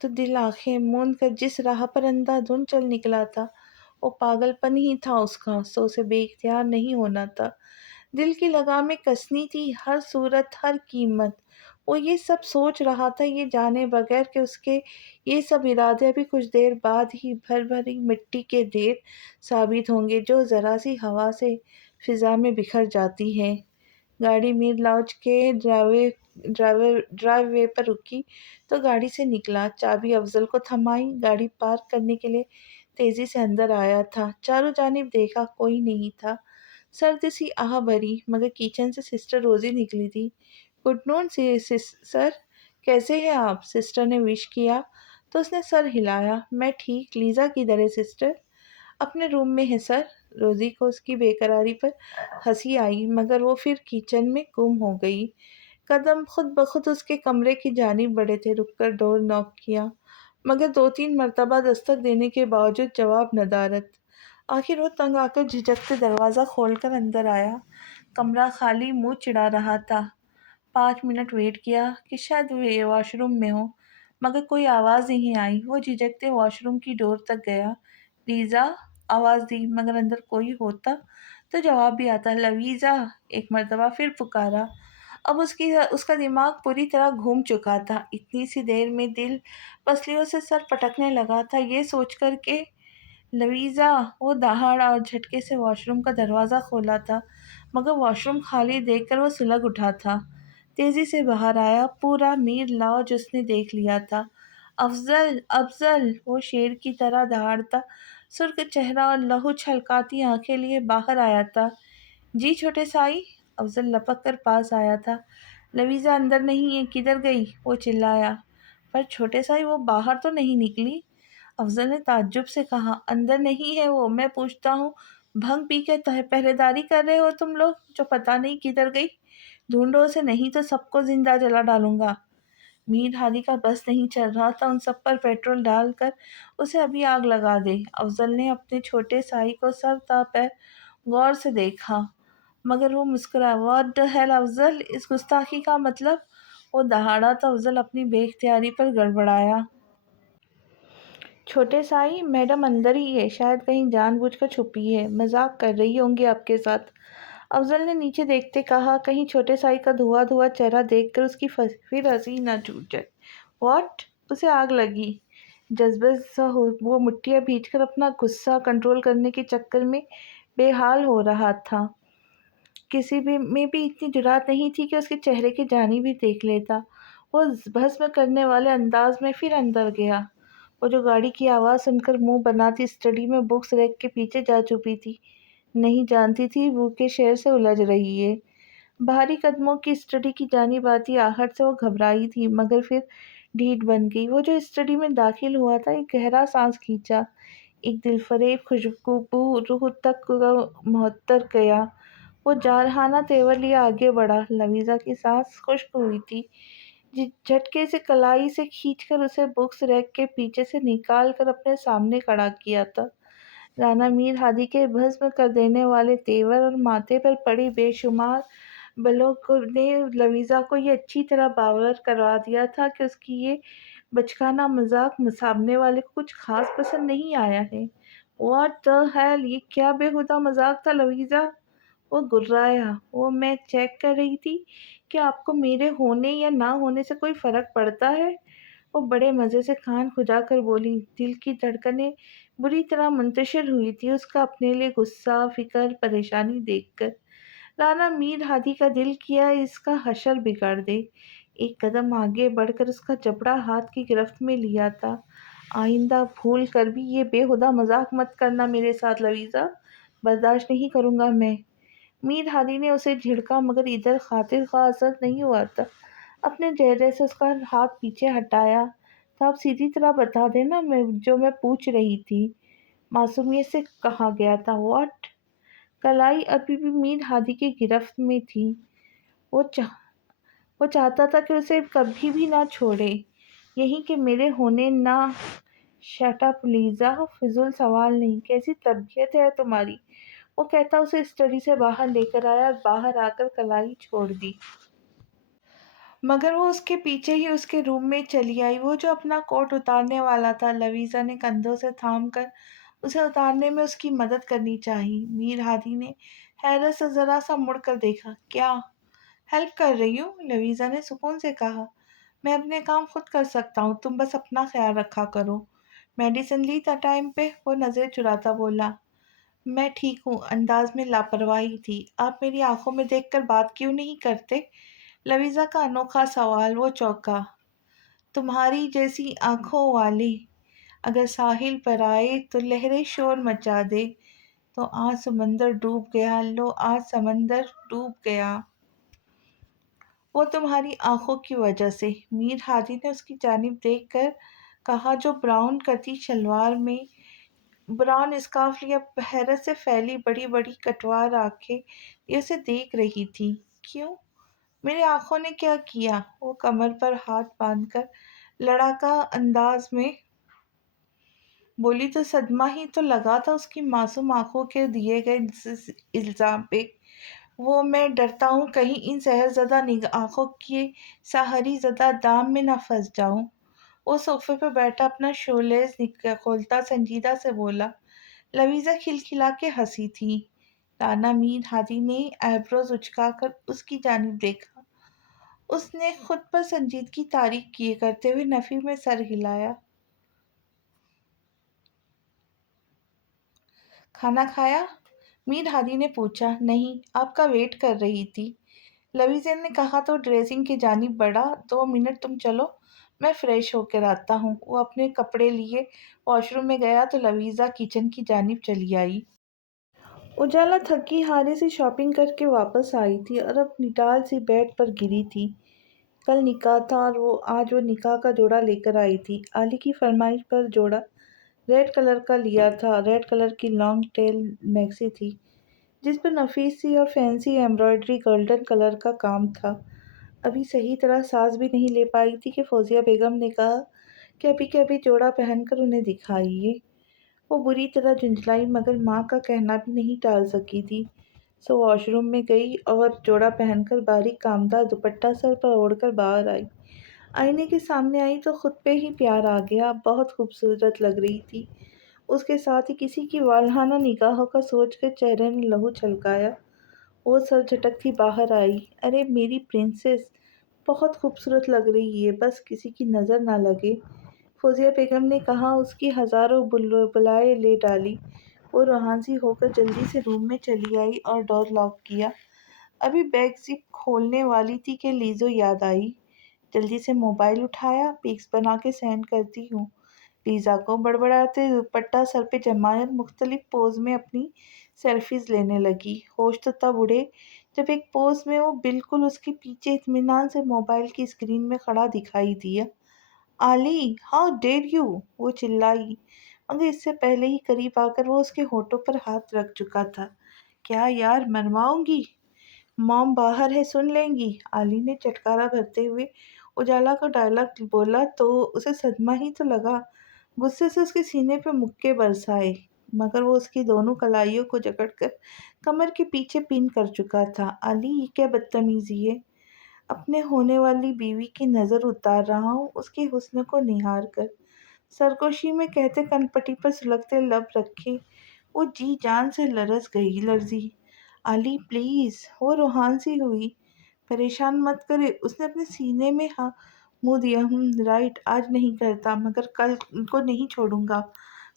تو دل آنکھیں موند کر جس راہ پر اندھا دھند چل نکلا تھا وہ پاگل پن ہی تھا اس کا، سو اسے بے اختیار نہیں ہونا تھا۔ دل کی لگامیں کسنی تھی، ہر صورت ہر قیمت۔ وہ یہ سب سوچ رہا تھا یہ جانے بغیر کہ اس کے یہ سب ارادے ابھی کچھ دیر بعد ہی بھر بھری مٹی کے ڈھیر ثابت ہوں گے جو ذرا سی ہوا سے فضا میں بکھر جاتی ہے۔ گاڑی میر لاؤنج کے ڈرائیو وے پر رکی تو گاڑی سے نکلا، چابی افضل کو تھمائی، گاڑی پارک کرنے کے لیے تیزی سے اندر آیا تھا۔ چاروں جانب دیکھا، کوئی نہیں تھا۔ سرد سی آہ بھری، مگر کچن سے سسٹر روزی نکلی تھی۔ گڈ نون سر، کیسے ہیں آپ؟ سسٹر نے وش کیا تو اس نے سر ہلایا۔ میں ٹھیک، لیزا کدھر ہے سسٹر؟ اپنے روم میں ہے سر۔ روزی کو اس کی بے قراری پر ہنسی آئی مگر وہ پھر کچن میں گم ہو گئی۔ قدم خود بخود اس کے کمرے کی جانب بڑھے تھے، رک کر ڈور ناک کیا مگر 2-3 مرتبہ دستک دینے کے باوجود جواب ندارد۔ آخر وہ تنگ آ کر جھجکتے دروازہ کھول کر اندر آیا۔ کمرہ خالی، منہ چڑھا رہا تھا۔ 5 منٹ ویٹ کیا کہ شاید واش روم میں ہو مگر کوئی آواز نہیں آئی۔ وہ جھجکتے واش روم کی ڈور تک گیا۔ لیزا، آواز دی مگر اندر کوئی ہوتا تو جواب بھی آتا۔ لویزا، ایک مرتبہ پھر پکارا۔ اب اس کا دماغ پوری طرح گھوم چکا تھا۔ اتنی سی دیر میں دل پسلیوں سے سر پٹکنے لگا تھا یہ سوچ کر کہ لویزا۔ وہ دہاڑا اور جھٹکے سے واش روم کا دروازہ کھولا تھا مگر واش روم خالی دیکھ کر وہ سلگ اٹھا تھا۔ تیزی سے باہر آیا، پورا میر لاؤنج اس نے دیکھ لیا تھا۔ افضل، افضل، وہ شیر کی طرح دہاڑتا سرخ چہرہ اور لہو چھلکاتی آنکھیں لیے باہر آیا تھا۔ جی چھوٹے سائی؟ افضل لپک کر پاس آیا تھا۔ لویزا اندر نہیں ہے، کدھر گئی؟ وہ چلایا۔ پر چھوٹے سائی وہ باہر تو نہیں نکلی؟ افضل نے تعجب سے کہا۔ اندر نہیں ہے وہ، میں پوچھتا ہوں بھنگ پی کے پہرے داری کر رہے ہو تم لوگ جو پتہ نہیں کدھر گئی؟ ڈھونڈو اسے، نہیں تو سب کو زندہ جلا ڈالوں گا۔ میر ہادی کا بس نہیں چل رہا تھا ان سب پر پیٹرول ڈال کر اسے ابھی آگ لگا دے۔ افضل نے اپنے چھوٹے سائی کو سر تا پیر غور سے دیکھا مگر وہ مسکرایا۔ واٹ دی ہیل افضل، اس گستاخی کا مطلب؟ وہ دہاڑا تو افضل اپنی بے اختیاری پر گڑبڑایا۔ چھوٹے سائی، میڈم اندر ہی ہے، شاید کہیں جان بوجھ کر چھپی ہے، مذاق کر رہی ہوں گی آپ کے ساتھ۔ افضل نے نیچے دیکھتے کہا، کہیں چھوٹے سائی کا دھواں دھواں چہرہ دیکھ کر اس کی پھر ہنسی نہ ٹوٹ جائے۔ واٹ؟ اسے آگ لگی؟ جذبے سے وہ مٹھیاں بھیج کر اپنا غصہ کنٹرول کرنے کے چکر میں بے حال ہو رہا تھا۔ کسی میں بھی اتنی جرات نہیں تھی کہ اس کے چہرے کی جانب بھی دیکھ لیتا۔ وہ بھسم کرنے والے انداز میں پھر اندر گیا۔ وہ جو گاڑی کی آواز سن کر منہ بناتی اسٹڈی میں بکس ریک کے پیچھے جا چھپی تھی، نہیں جانتی تھی وہ کے شعر سے الجھ رہی ہے۔ بھاری قدموں کی اسٹڈی کی جانب آتی آہٹ سے وہ گھبرائی تھی مگر پھر ڈھیٹ بن گئی۔ وہ جو اسٹڈی میں داخل ہوا تھا، ایک گہرا سانس کھینچا، ایک دل فریب خوشبو روح تک معطر گیا۔ وہ جارحانہ تیور لیے آگے بڑھا۔ لویزا کی سانس خشک ہوئی تھی۔ جھٹکے سے کلائی سے کھینچ کر اسے بکس ریک کے پیچھے سے نکال کر اپنے سامنے کھڑا کیا تھا۔ رانا میر ہادی کے بھسم کر دینے والے تیور اور ماتھے پر پڑی بے شمار بلوں نے لویزا کو یہ اچھی طرح باور کروا دیا تھا کہ اس کی یہ بچکانہ مذاق سامنے والے کو کچھ خاص پسند نہیں آیا ہے۔ واٹ دی ہیل، یہ کیا بےہودہ مذاق تھا لویزا؟ وہ گررایا۔ وہ میں چیک کر رہی تھی کہ آپ کو میرے ہونے یا نہ ہونے سے کوئی فرق پڑتا ہے؟ وہ بڑے مزے سے کان کھجا کر بولی۔ دل کی دھڑکنیں بری طرح منتشر ہوئی تھی اس کا اپنے لیے غصہ، فکر، پریشانی دیکھ کر۔ رانا میر ہادی کا دل کیا اس کا حشر بگاڑ دے۔ ایک قدم آگے بڑھ کر اس کا جبڑا ہاتھ کی گرفت میں لیا تھا۔ آئندہ بھول کر بھی یہ بےہودہ مذاق مت کرنا میرے ساتھ لویزا، برداشت نہیں کروں گا میں۔ میر ہادی نے اسے جھڑکا مگر ادھر خاطر خواہ اثر نہیں ہوا تھا۔ اپنے چہرے سے اس کا ہاتھ پیچھے ہٹایا تھا۔ اب سیدھی طرح بتا دینا جو میں پوچھ رہی تھی، معصومیت سے کہا گیا تھا۔ واٹ؟ کلائی ابھی بھی میر ہادی کی گرفت میں تھی۔ وہ چاہتا تھا کہ اسے کبھی بھی نہ چھوڑے، یہی کہ میرے ہونے نہ۔ شٹ اپ لیزا، فضول سوال نہیں، کیسی تربیت ہے تمہاری؟ وہ کہتا اسے اسٹڈی سے باہر لے کر آیا اور باہر آ کر کلائی چھوڑ دی۔ مگر وہ اس کے پیچھے ہی اس کے روم میں چلی آئی، وہ جو اپنا کوٹ اتارنے والا تھا۔ لویزا نے کندھوں سے تھام کر اسے اتارنے میں اس کی مدد کرنی چاہی۔ میر ہادی نے حیرت سے ذرا سا مڑ کر دیکھا۔ کیا ہیلپ کر رہی ہوں؟ لویزا نے سکون سے کہا۔ میں اپنے کام خود کر سکتا ہوں، تم بس اپنا خیال رکھا کرو۔ میڈیسن لی تھا ٹائم پہ؟ وہ نظریں چراتا بولا۔ میں ٹھیک ہوں، انداز میں لاپرواہی تھی۔ آپ میری آنکھوں میں دیکھ کر بات کیوں نہیں کرتے؟ لویزا کا انوکھا سوال، وہ چونکا۔ تمہاری جیسی آنکھوں والے اگر ساحل پر آئے تو لہریں شور مچا دے، تو آج سمندر ڈوب گیا، لو آج سمندر ڈوب گیا۔ وہ تمہاری آنکھوں کی وجہ سے، میر ہادی نے اس کی جانب دیکھ کر کہا، جو براؤن کتی شلوار میں براؤن اسکارف لیا حیرت سے پھیلی بڑی بڑی کٹوار آنکھیں یہ اسے دیکھ رہی تھی۔ کیوں؟ میری آنکھوں نے کیا کیا؟ وہ کمر پر ہاتھ باندھ کر لڑاکا انداز میں بولی، تو صدمہ ہی تو لگا تھا اس کی معصوم آنکھوں کے دیے گئے الزام پہ۔ وہ میں ڈرتا ہوں کہیں ان سحر زدہ آنکھوں کی ساحری زدہ دام میں نہ پھنس جاؤں۔ وہ صوفے پہ بیٹھا اپنا شولیز کھولتا سنجیدہ سے بولا۔ لویزا کھلکھلا کے ہنسی تھی۔ رانا میر ہادی نے آئیبروز اچکا کر اس کی جانب دیکھا۔ اس نے خود پر سنجیدگی تاریک کیے کرتے ہوئے نفی میں سر ہلایا۔ کھانا کھایا؟ میر ہادی نے پوچھا۔ نہیں، آپ کا ویٹ کر رہی تھی۔ لویزا نے کہا تو ڈریسنگ کی جانب بڑھا۔ 2 منٹ تم چلو، میں فریش ہو کر آتا ہوں۔ وہ اپنے کپڑے لیے واش روم میں گیا تو لویزا کچن کی جانب چلی آئی۔ اجالا تھکی ہارے سے شاپنگ کر کے واپس آئی تھی اور اب نڈال سی بیڈ پر گری تھی۔ کل نکاح تھا اور آج وہ نکاح کا جوڑا لے کر آئی تھی۔ علی کی فرمائش پر جوڑا ریڈ کلر کا لیا تھا۔ ریڈ کلر کی لانگ ٹیل میکسی تھی جس پر نفیس سی اور فینسی ایمبرائڈری گولڈن کلر کا کام تھا۔ ابھی صحیح طرح سانس بھی نہیں لے پائی تھی کہ فوزیہ بیگم نے کہا کہ ابھی کے ابھی جوڑا پہن کر انہیں دکھائیے۔ وہ بری طرح جھنجھلائی مگر ماں کا کہنا بھی نہیں ٹال سکی تھی، سو واش روم میں گئی اور جوڑا پہن کر باریک کامدار دوپٹہ سر پر اوڑھ کر باہر آئی۔ آئینے کے سامنے آئی تو خود پہ ہی پیار آ گیا، بہت خوبصورت لگ رہی تھی۔ اس کے ساتھ ہی کسی کی والہانہ نگاہوں کا سوچ کر چہرے نے لہو چھلکایا۔ وہ سر جھٹکتی باہر آئی۔ ارے میری پرنسس، بہت خوبصورت لگ رہی ہے، بس کسی کی نظر نہ لگے، فوزیہ بیگم نے کہا۔ اس کی ہزاروں بلائیں لے ڈالی۔ وہ روحانسی ہو کر جلدی سے روم میں چلی آئی اور ڈور لاک کیا۔ ابھی بیگ زپ کھولنے والی تھی کہ لیزو یاد آئی۔ جلدی سے موبائل اٹھایا، پکس بنا کے سینڈ کرتی ہوں لیزا کو۔ بڑبڑاتے دوپٹہ سر پہ جمائے اور مختلف پوز میں اپنی سیلفیز لینے لگی۔ ہوش تو تب اڑے جب ایک پوز میں وہ بالکل اس کے پیچھے اطمینان سے موبائل کی اسکرین میں کھڑا دکھائی دیا۔ آلی، ہاؤ ڈیئر یو! وہ چلائی، مگر اس سے پہلے ہی قریب آ کر وہ اس کے ہونٹوں پر ہاتھ رکھ چکا تھا۔ کیا یار، مرواؤں گی؟ مام باہر ہے، سن لیں گی، آلی نے چٹکارا بھرتے ہوئے اجالا کو ڈائلاگ بولا تو اسے صدمہ ہی تو لگا۔ غصے سے اس کے سینے پہ مکے برسائے مگر وہ اس کی دونوں کلائیوں کو جکڑ کر کمر کے پیچھے پن کر چکا تھا۔ آلی، یہ کیا بدتمیزی ہے؟ اپنے ہونے والی بیوی کی نظر اتار رہا ہوں، اس کے حسن کو نہار کر، سرگوشی میں کہتے کن پٹی پر سلگتے لب رکھے۔ وہ جی جان سے لرزی۔ آلی پلیز، وہ روحان سی ہوئی۔ پریشان مت کرے، اس نے اپنے سینے میں منہ دیا۔ رائٹ، آج نہیں کرتا مگر کل کو نہیں چھوڑوں گا،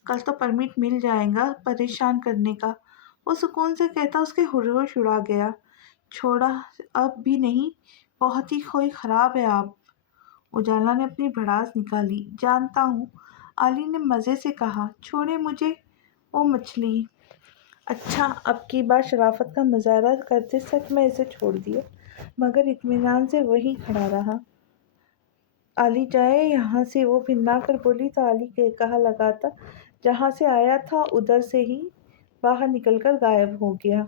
کل تو پرمٹ مل جائے گا پریشان کرنے کا، وہ سکون سے کہتا۔ اس کے ہوش اڑا گیا۔ چھوڑا اب بھی نہیں، بہت ہی کوئی خراب ہے آپ۔ اجالا نے اپنی بھڑاس نکالی۔ جانتا ہوں، آلی نے مزے سے کہا۔ چھوڑے مجھے، وہ مچلی۔ اچھا، اب کی بار شرافت کا مظاہرہ کرتے سچ میں اسے چھوڑ دیا مگر اطمینان سے وہیں کھڑا رہا۔ آلی جائے یہاں سے، وہ بھننا کر بولی تو آلی کہا لگاتا جہاں سے آیا تھا ادھر سے ہی باہر نکل کر غائب ہو گیا۔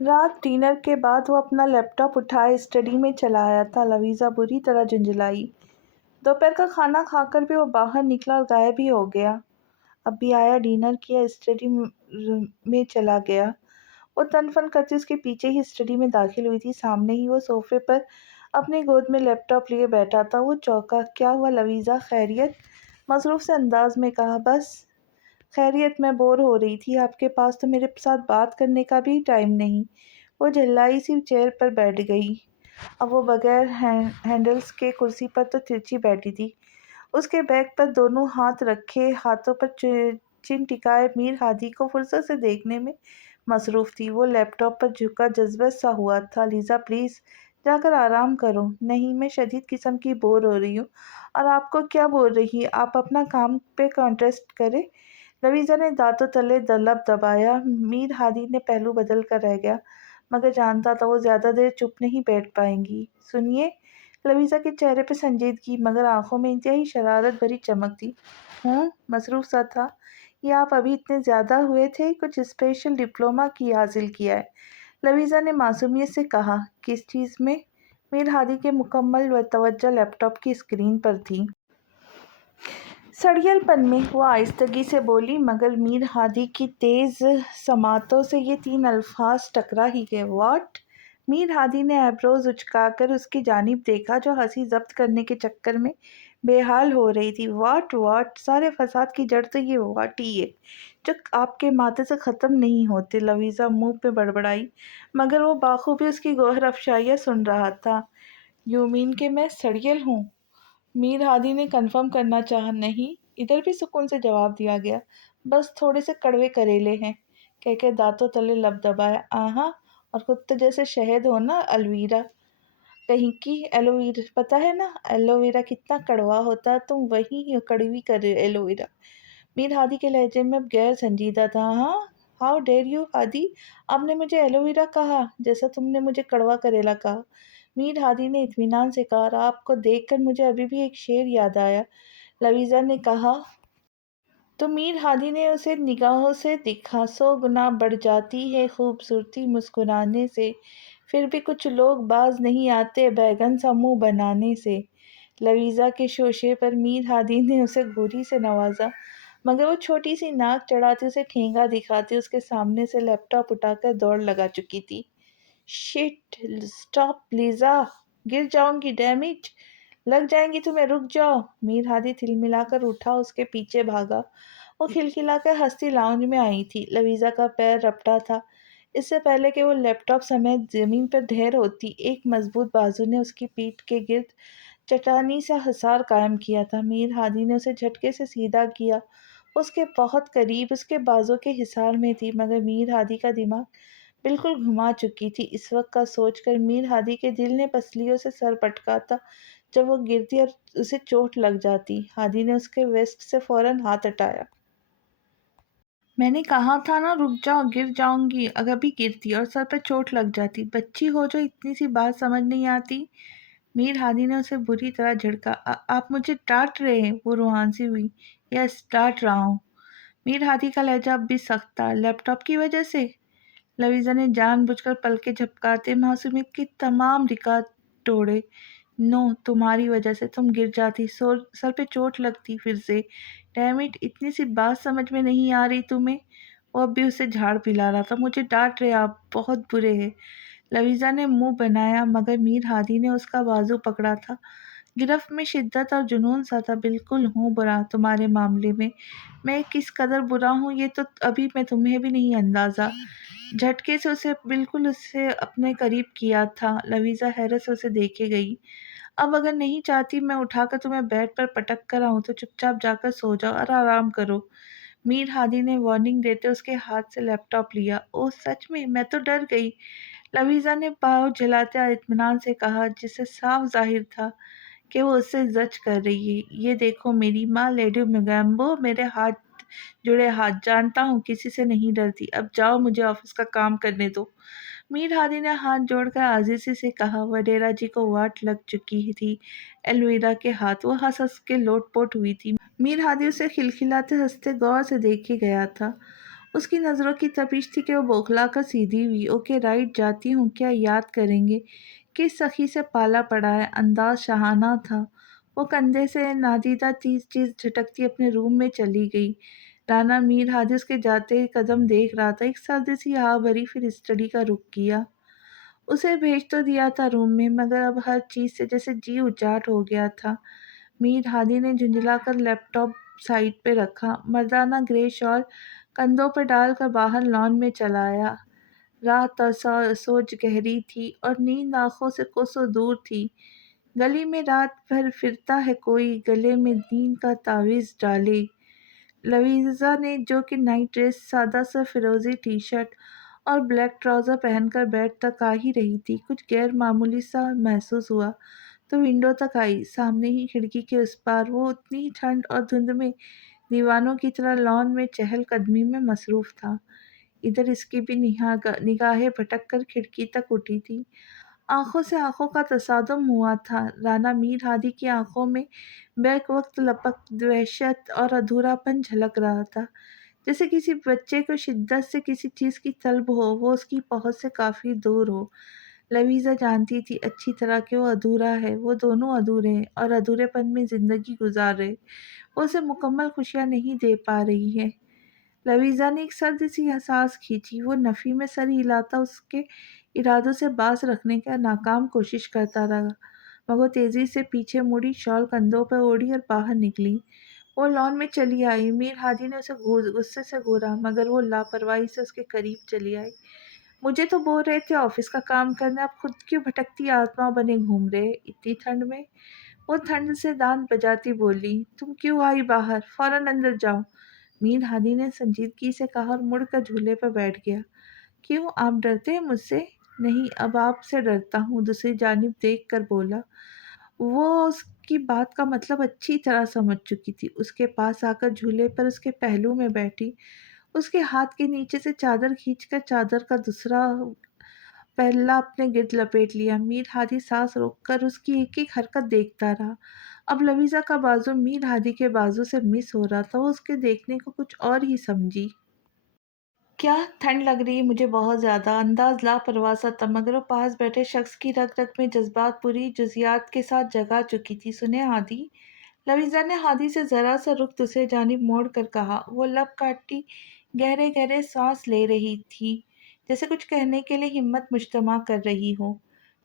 رات ڈنر کے بعد وہ اپنا لیپ ٹاپ اٹھائے اسٹڈی میں چلا آیا تھا۔ لویزا بری طرح جھنجھلائی۔ دوپہر کا کھانا کھا کر بھی وہ باہر نکلا اور غائب ہی ہو گیا۔ اب بھی آیا، ڈنر کیا، اسٹڈی میں چلا گیا۔ وہ تن فن کرتی اس کے پیچھے ہی اسٹڈی میں داخل ہوئی تھی۔ سامنے ہی وہ صوفے پر اپنی گود میں لیپ ٹاپ لیے بیٹھا تھا۔ وہ چونکا۔ کیا ہوا لویزا، خیریت؟ مصروف سے انداز میں کہا۔ بس خیریت، میں بور ہو رہی تھی۔ آپ کے پاس تو میرے ساتھ بات کرنے کا بھی ٹائم نہیں۔ وہ جھلائی سی چیئر پر بیٹھ گئی۔ اب وہ بغیر ہینڈلز کے کرسی پر تو ترچھی بیٹھی تھی، اس کے بیک پر دونوں ہاتھ رکھے، ہاتھوں پر چن ٹکائے میر ہادی کو فرصت سے دیکھنے میں مصروف تھی۔ وہ لیپ ٹاپ پر جھکا جذبہ سا ہوا تھا۔ لیزا پلیز جا کر آرام کرو۔ نہیں، میں شدید قسم کی بور ہو رہی ہوں۔ اور آپ کو کیا بول رہی ہے؟ آپ اپنا کام پہ کنسنٹریٹ کریں۔ لویزا نے دانتوں تلے لب دبایا۔ میر ہادی نے پہلو بدل کر رہ گیا، مگر جانتا تھا وہ زیادہ دیر چپ نہیں بیٹھ پائیں گی۔ سنیے، لویزا کے چہرے پہ سنجیدگی مگر آنکھوں میں انتہائی شرارت بھری چمک تھی۔ مصروف سا تھا۔ یہ آپ ابھی اتنے زیادہ ہوئے تھے؟ کچھ اسپیشل ڈپلومہ کی حاصل کیا ہے؟ لویزا نے معصومیت سے کہا۔ کس چیز میں؟ میر ہادی کے مکمل توجہ لیپ ٹاپ کی اسکرین پر تھی۔ سڑیل پن میں وہ آہستگی سے بولی، مگر میر ہادی کی تیز سماعتوں سے یہ تین الفاظ ٹکرا ہی گئے۔ واٹ؟ میر ہادی نے ایبروز اچکا کر اس کی جانب دیکھا جو ہنسی ضبط کرنے کے چکر میں بے حال ہو رہی تھی۔ واٹ؟ سارے فساد کی جڑ تو یہ واٹ ہی ہے جو آپ کے ماتھے سے ختم نہیں ہوتے۔ لویزا منہ پہ بڑبڑائی، مگر وہ بخوبی اس کی گوہر افشائیاں سن رہا تھا۔ یو مین کہ میں سڑیل ہوں؟ میر ہادی نے کنفرم کرنا چاہا۔ نہیں، ادھر بھی سکون سے جواب دیا گیا۔ بس تھوڑے سے کڑوے کریلے ہیں، کہہ کے دانتوں تلے لب دبایا۔ آہا، اور خود تو جیسے شہد ہو نا، الویرا کہیں کی۔ ایلوویرا پتہ ہے نا، ایلوویرا کتنا کڑوا ہوتا ہے، تم وہی کڑوی ایلوویرا۔ میر ہادی کے لہجے میں اب غیر سنجیدہ تھا۔ ہاں، ہاؤ ڈیئر یو ہادی، آپ نے مجھے ایلوویرا کہا جیسا تم نے مجھے کڑوا کریلا کہا۔ میر ہادی نے اطمینان سے کہا۔ اور آپ کو دیکھ کر مجھے ابھی بھی ایک شعر یاد آیا، لویزا نے کہا۔ تو میر ہادی نے اسے نگاہوں سے دیکھا۔ 100 گنا بڑھ جاتی ہے خوبصورتی مسکرانے سے، پھر بھی کچھ لوگ باز نہیں آتے بیگن سا منہ بنانے سے۔ لویزا کے شوشے پر میر ہادی نے اسے گوری سے نوازا، مگر وہ چھوٹی سی ناک چڑھاتی اسے ٹھینگا دکھاتی اس کے سامنے سے لیپ ٹاپ اٹھا کر دوڑ لگا چکی تھی۔ شٹ، اسٹاپ لیزا، گر جاؤں گی، ڈیم اٹ، لگ جائیں گی تمہیں، رک جاؤ۔ میر ہادی تلملا کر اٹھا، اس کے پیچھے بھاگا۔ وہ کھلکھلا کر ہنستی لاؤنج میں آئی تھی۔ لویزا کا پیر رپٹا تھا۔ اس سے پہلے کہ وہ لیپ ٹاپ سمیت زمین پر ڈھیر ہوتی، ایک مضبوط بازو نے اس کی پیٹھ کے گرد چٹانی سا حصار قائم کیا تھا۔ میر ہادی نے اسے جھٹکے سے سیدھا کیا۔ اس کے بہت قریب اس کے بازو کے حصار میں تھی، مگر میر ہادی کا دماغ بالکل گھما چکی تھی۔ اس وقت کا سوچ کر میر ہادی کے دل نے پسلیوں سے سر پٹکا تھا جب وہ گرتی اور اسے چوٹ لگ جاتی۔ ہادی نے اس کے ویسٹ سے فوراً ہاتھ ہٹایا۔ میں نے کہا تھا نا، رک جاؤ، گر جاؤں گی۔ اگر بھی گرتی اور سر پہ چوٹ لگ جاتی، بچی ہو جو اتنی سی بات سمجھ نہیں آتی۔ میر ہادی نے اسے بری طرح جھڑکا۔ آپ مجھے ڈانٹ رہے ہیں؟ وہ روحان سی ہوئی۔ یس، ڈانٹ رہا ہوں۔ میر ہادی کا لہجہ اب بھی سخت تھا۔ لیپ ٹاپ کی وجہ سے؟ لویزا نے جان بوجھ کر پلکیں جھپکاتے معصومیت کے تمام ریکارڈ توڑے۔ نو، تمہاری وجہ سے تم گر جاتی، سر پہ چوٹ لگتی پھر سے۔ ڈیم اٹ، اتنی سی بات سمجھ میں نہیں آ رہی تمہیں؟ وہ اب بھی اسے جھاڑ پلا رہا تھا۔ مجھے ڈانٹ رہے آپ، بہت برے ہیں۔ لویزا نے منہ بنایا، مگر میر ہادی نے اس کا بازو پکڑا تھا۔ گرفت میں شدت اور جنون سا تھا۔ بالکل ہوں برا تمہارے معاملے میں کس قدر برا ہوں یہ تو ابھی میں تمہیں بھی نہیں اندازہ۔ جھٹکے سے اسے اپنے قریب کیا تھا۔ لویزا حیرت سے اسے دیکھے گئی۔ اب اگر نہیں چاہتی میں اٹھا کر تمہیں بیڈ پر پٹک کر آؤں تو چپ چاپ جا کر سو جاؤ اور آرام کرو۔ میر ہادی نے وارننگ دیتے اس کے ہاتھ سے لیپ ٹاپ لیا۔ اوہ سچ میں تو ڈر گئی، لویزا نے پاؤں جھلاتے اطمینان سے کہا، جس سے صاف ظاہر تھا کہ وہ اس سے زج کر رہی ہے۔ یہ دیکھو میری ماں، لیڈی موگیمبو، میرے جڑے ہاتھ، جانتا ہوں کسی سے نہیں ڈرتی۔ اب جاؤ، مجھے آفس کا کام کرنے دو۔ میر ہادی نے ہاتھ جوڑ کر عاجزی سے کہا۔ وڈیرا جی کو واٹ لگ چکی تھی ایلویرا کے ہاتھ، وہ ہنس ہنس کے لوٹ پوٹ ہوئی تھی۔ میر ہادی اسے کھلکھلاتے ہنستے غور سے دیکھے گیا تھا۔ اس کی نظروں کی تپش تھی کہ وہ بوکھلا کر سیدھی ہوئی۔ اوکے رائٹ، جاتی ہوں، کیا یاد کریں گے کس سخی سے پالا پڑا ہے۔ انداز شاہانہ تھا۔ وہ کندھے سے نادیدہ چیز جھٹکتی اپنے روم میں چلی گئی۔ رانا میر ہادی اس کے جاتے قدم دیکھ رہا تھا۔ ایک سرد سی آہ بھری، پھر اسٹڈی کا رخ کیا۔ اسے بھیج تو دیا تھا روم میں، مگر اب ہر چیز سے جیسے جی اچاٹ ہو گیا تھا۔ میر ہادی نے جھنجھلا کر لیپ ٹاپ سائڈ پہ رکھا، مردانہ گرے شال کندھوں پہ ڈال کر باہر لان میں چلا آیا۔ رات اور سوچ گہری تھی اور نیند آنکھوں سے کوسوں دور تھی۔ گلی میں رات بھر پھرتا ہے کوئی، گلے میں نیند کا تعویذ ڈالے۔ لویزا نے جو کہ نائٹ ڈریس، سادہ سا فیروزی ٹی شرٹ اور بلیک ٹراؤزر پہن کر بیڈ تک آ ہی رہی تھی، کچھ غیر معمولی سا محسوس ہوا تو ونڈو تک آئی۔ سامنے ہی کھڑکی کے اس پار وہ اتنی ٹھنڈ اور دھند میں دیوانوں کی طرح لان میں چہل قدمی میں مصروف تھا۔ ادھر اس کی بھی نگاہیں بھٹک کر کھڑکی تک اٹھی تھی۔ آنکھوں سے آنکھوں کا تصادم ہوا تھا۔ رانا میر ہادی کی آنکھوں میں بیک وقت لپک، وحشت اور ادھورا پن جھلک رہا تھا، جیسے کسی بچے کو شدت سے کسی چیز کی طلب ہو، وہ اس کی پہنچ سے کافی دور ہو۔ لویزا جانتی تھی اچھی طرح کہ وہ ادھورا ہے، وہ دونوں ادھورے ہیں اور ادھورے پن میں زندگی گزار رہے، وہ اسے مکمل خوشیاں نہیں دے پا رہی ہے۔ لویزا نے ایک سرد سی سانس کھینچی۔ وہ نفی میں سر ہلاتا اس کے ارادوں سے باز رکھنے کا ناکام کوشش کرتا رہا، مگر وہ تیزی سے پیچھے مڑی، شال کندھوں پہ اوڑھی اور باہر نکلی۔ وہ لان میں چلی آئی۔ میر ہادی نے اسے غصے سے گھورا، مگر وہ لاپرواہی سے اس کے قریب چلی آئی۔ مجھے تو بول رہے تھے آفس کا کام کرنا، اب خود کیوں بھٹکتی آتما بنے گھوم رہے اتنی ٹھنڈ میں؟ وہ ٹھنڈ سے دانت بجاتی بولی۔ تم کیوں آئی باہر؟ فوراً اندر جاؤ، میر ہادی نے سنجیدگی سے کہا اور مڑ کر جھولے پر بیٹھ گیا۔ کیوں، آپ ڈرتے ہیں مجھ سے؟ نہیں، اب آپ سے ڈرتا ہوں، دوسری جانب دیکھ کر بولا۔ وہ اس کی بات کا مطلب اچھی طرح سمجھ چکی تھی۔ اس کے پاس آ کر جھولے پر اس کے پہلو میں بیٹھی، اس کے ہاتھ کے نیچے سے چادر کھینچ کر چادر کا دوسرا پہلا اپنے گرد لپیٹ لیا۔ میر ہادی سانس روک کر اس کی ایک ایک حرکت دیکھتا رہا۔ اب لویزا کا بازو میر ہادی کے بازو سے مس ہو رہا تھا۔ وہ اس کے دیکھنے کو کچھ اور ہی سمجھی۔ کیا ٹھنڈ لگ رہی ہے مجھے بہت زیادہ، انداز لاپرواہ سا تھا، مگر وہ پاس بیٹھے شخص کی رگ رگ میں جذبات پوری جزیات کے ساتھ جگا چکی تھی۔ سنیں ہادی، لویزا نے ہادی سے ذرا سا رخ دوسرے جانب موڑ کر کہا۔ وہ لب کاٹتی گہرے گہرے سانس لے رہی تھی، جیسے کچھ کہنے کے لیے ہمت مجتمع کر رہی ہو۔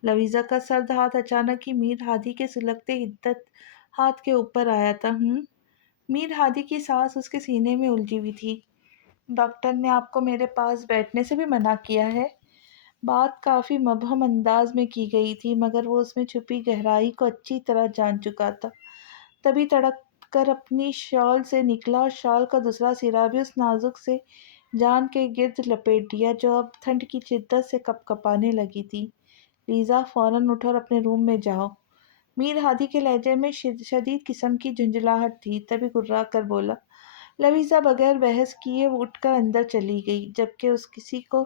لویزا کا سرد ہاتھ اچانک ہی میر ہادی کے سلگتے حدت ہاتھ کے اوپر آیا تھا۔ میر ہادی کی سانس اس کے سینے میں الجھی ہوئی تھی۔ ڈاکٹر نے آپ کو میرے پاس بیٹھنے سے بھی منع کیا ہے۔ بات کافی مبہم انداز میں کی گئی تھی، مگر وہ اس میں چھپی گہرائی کو اچھی طرح جان چکا تھا۔ تبھی تڑپ کر اپنی شال سے نکلا اور شال کا دوسرا سرا بھی اس نازک سے جان کے گرد لپیٹ دیا جو اب ٹھنڈ کی شدت سے کپ کپانے لگی تھی۔ لیزا، فوراً اٹھو اور اپنے روم میں جاؤ۔ میر ہادی کے لہجے میں شدید قسم کی جھنجھلاہٹ تھی، تبھی گررا کر بولا۔ لویزا بغیر بحث کیے اٹھ کر اندر چلی گئی، جبکہ اس کسی کو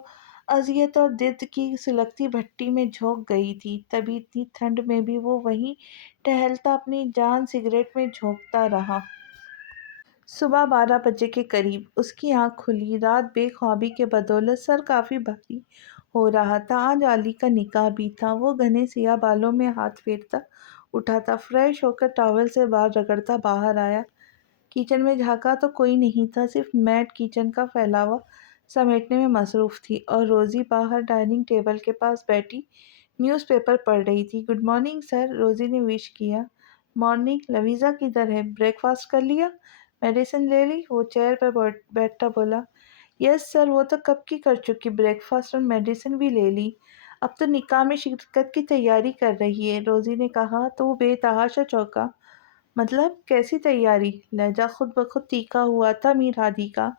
اذیت اور درد کی سلگتی بھٹی میں جھونک گئی تھی۔ تبھی اتنی ٹھنڈ میں بھی وہ وہیں ٹہلتا اپنی جان سگریٹ میں جھونکتا رہا۔ صبح 12 بجے کے قریب اس کی آنکھ کھلی۔ رات بے خوابی کے بدولت سر کافی بھاری ہو رہا تھا۔ آج علی کا نکاح بھی تھا۔ وہ گھنے سیاہ بالوں میں ہاتھ پھیرتا اٹھا تھا، فریش ہو کر ٹاول سے بال رگڑتا باہر آیا۔ کچن میں جھانکا تو کوئی نہیں تھا، صرف میڈ کچن کا پھیلاوا سمیٹنے میں مصروف تھی اور روزی باہر ڈائننگ ٹیبل کے پاس بیٹھی نیوز پیپر پڑھ رہی تھی۔ گڈ مارننگ سر، روزی نے وش کیا۔ مارننگ، لویزا کدھر ہے؟ بریک فاسٹ کر لیا؟ میڈیسن لے لی؟ وہ چیئر پر بیٹھتا بولا۔ یس سر، وہ تو کب کی کر چکی، بریک فاسٹ اور میڈیسن بھی لے لی، اب تو نکاح میں شرکت کی تیاری کر رہی ہے، روزی نے کہا تو وہ بے تحاشا چونکا۔ مطلب کیسی تیاری؟ لہجہ خود بخود تیکھا ہوا تھا میر ہادی کا۔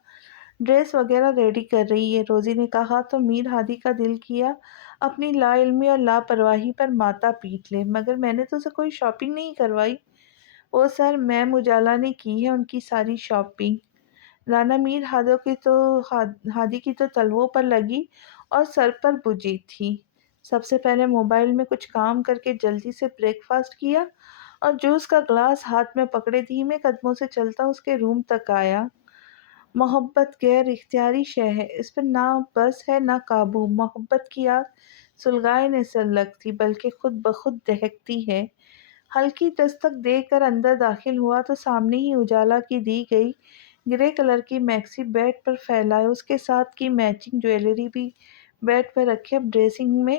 ڈریس وغیرہ ریڈی کر رہی ہے، روزی نے کہا تو میر ہادی کا دل کیا اپنی لا علمی اور لاپرواہی پر ماتھا پیٹ لے۔ مگر میں نے تو اسے کوئی شاپنگ نہیں کروائی۔ او سر، میم اجالا نے کی ہے ان کی ساری شاپنگ۔ رانا میر ہادی کی تو تلووں پر لگی اور سر پر بجھی تھی۔ سب سے پہلے موبائل میں کچھ کام کر کے جلدی سے بریک فاسٹ کیا اور جوس کا گلاس ہاتھ میں پکڑے دھیمے قدموں سے چلتا اس کے روم تک آیا۔ محبت غیر اختیاری شے ہے، اس پر نہ بس ہے نہ قابو۔ محبت کی آگ سلگائے نہیں سلگتی، بلکہ خود بخود دہکتی ہے۔ ہلکی دستک دے کر اندر داخل ہوا تو سامنے ہی اجالا کی دی گئی گرے کلر کی میکسی بیڈ پر پھیلائے، اس کے ساتھ کی میچنگ جویلری بھی بیڈ پر رکھے۔ اب ڈریسنگ میں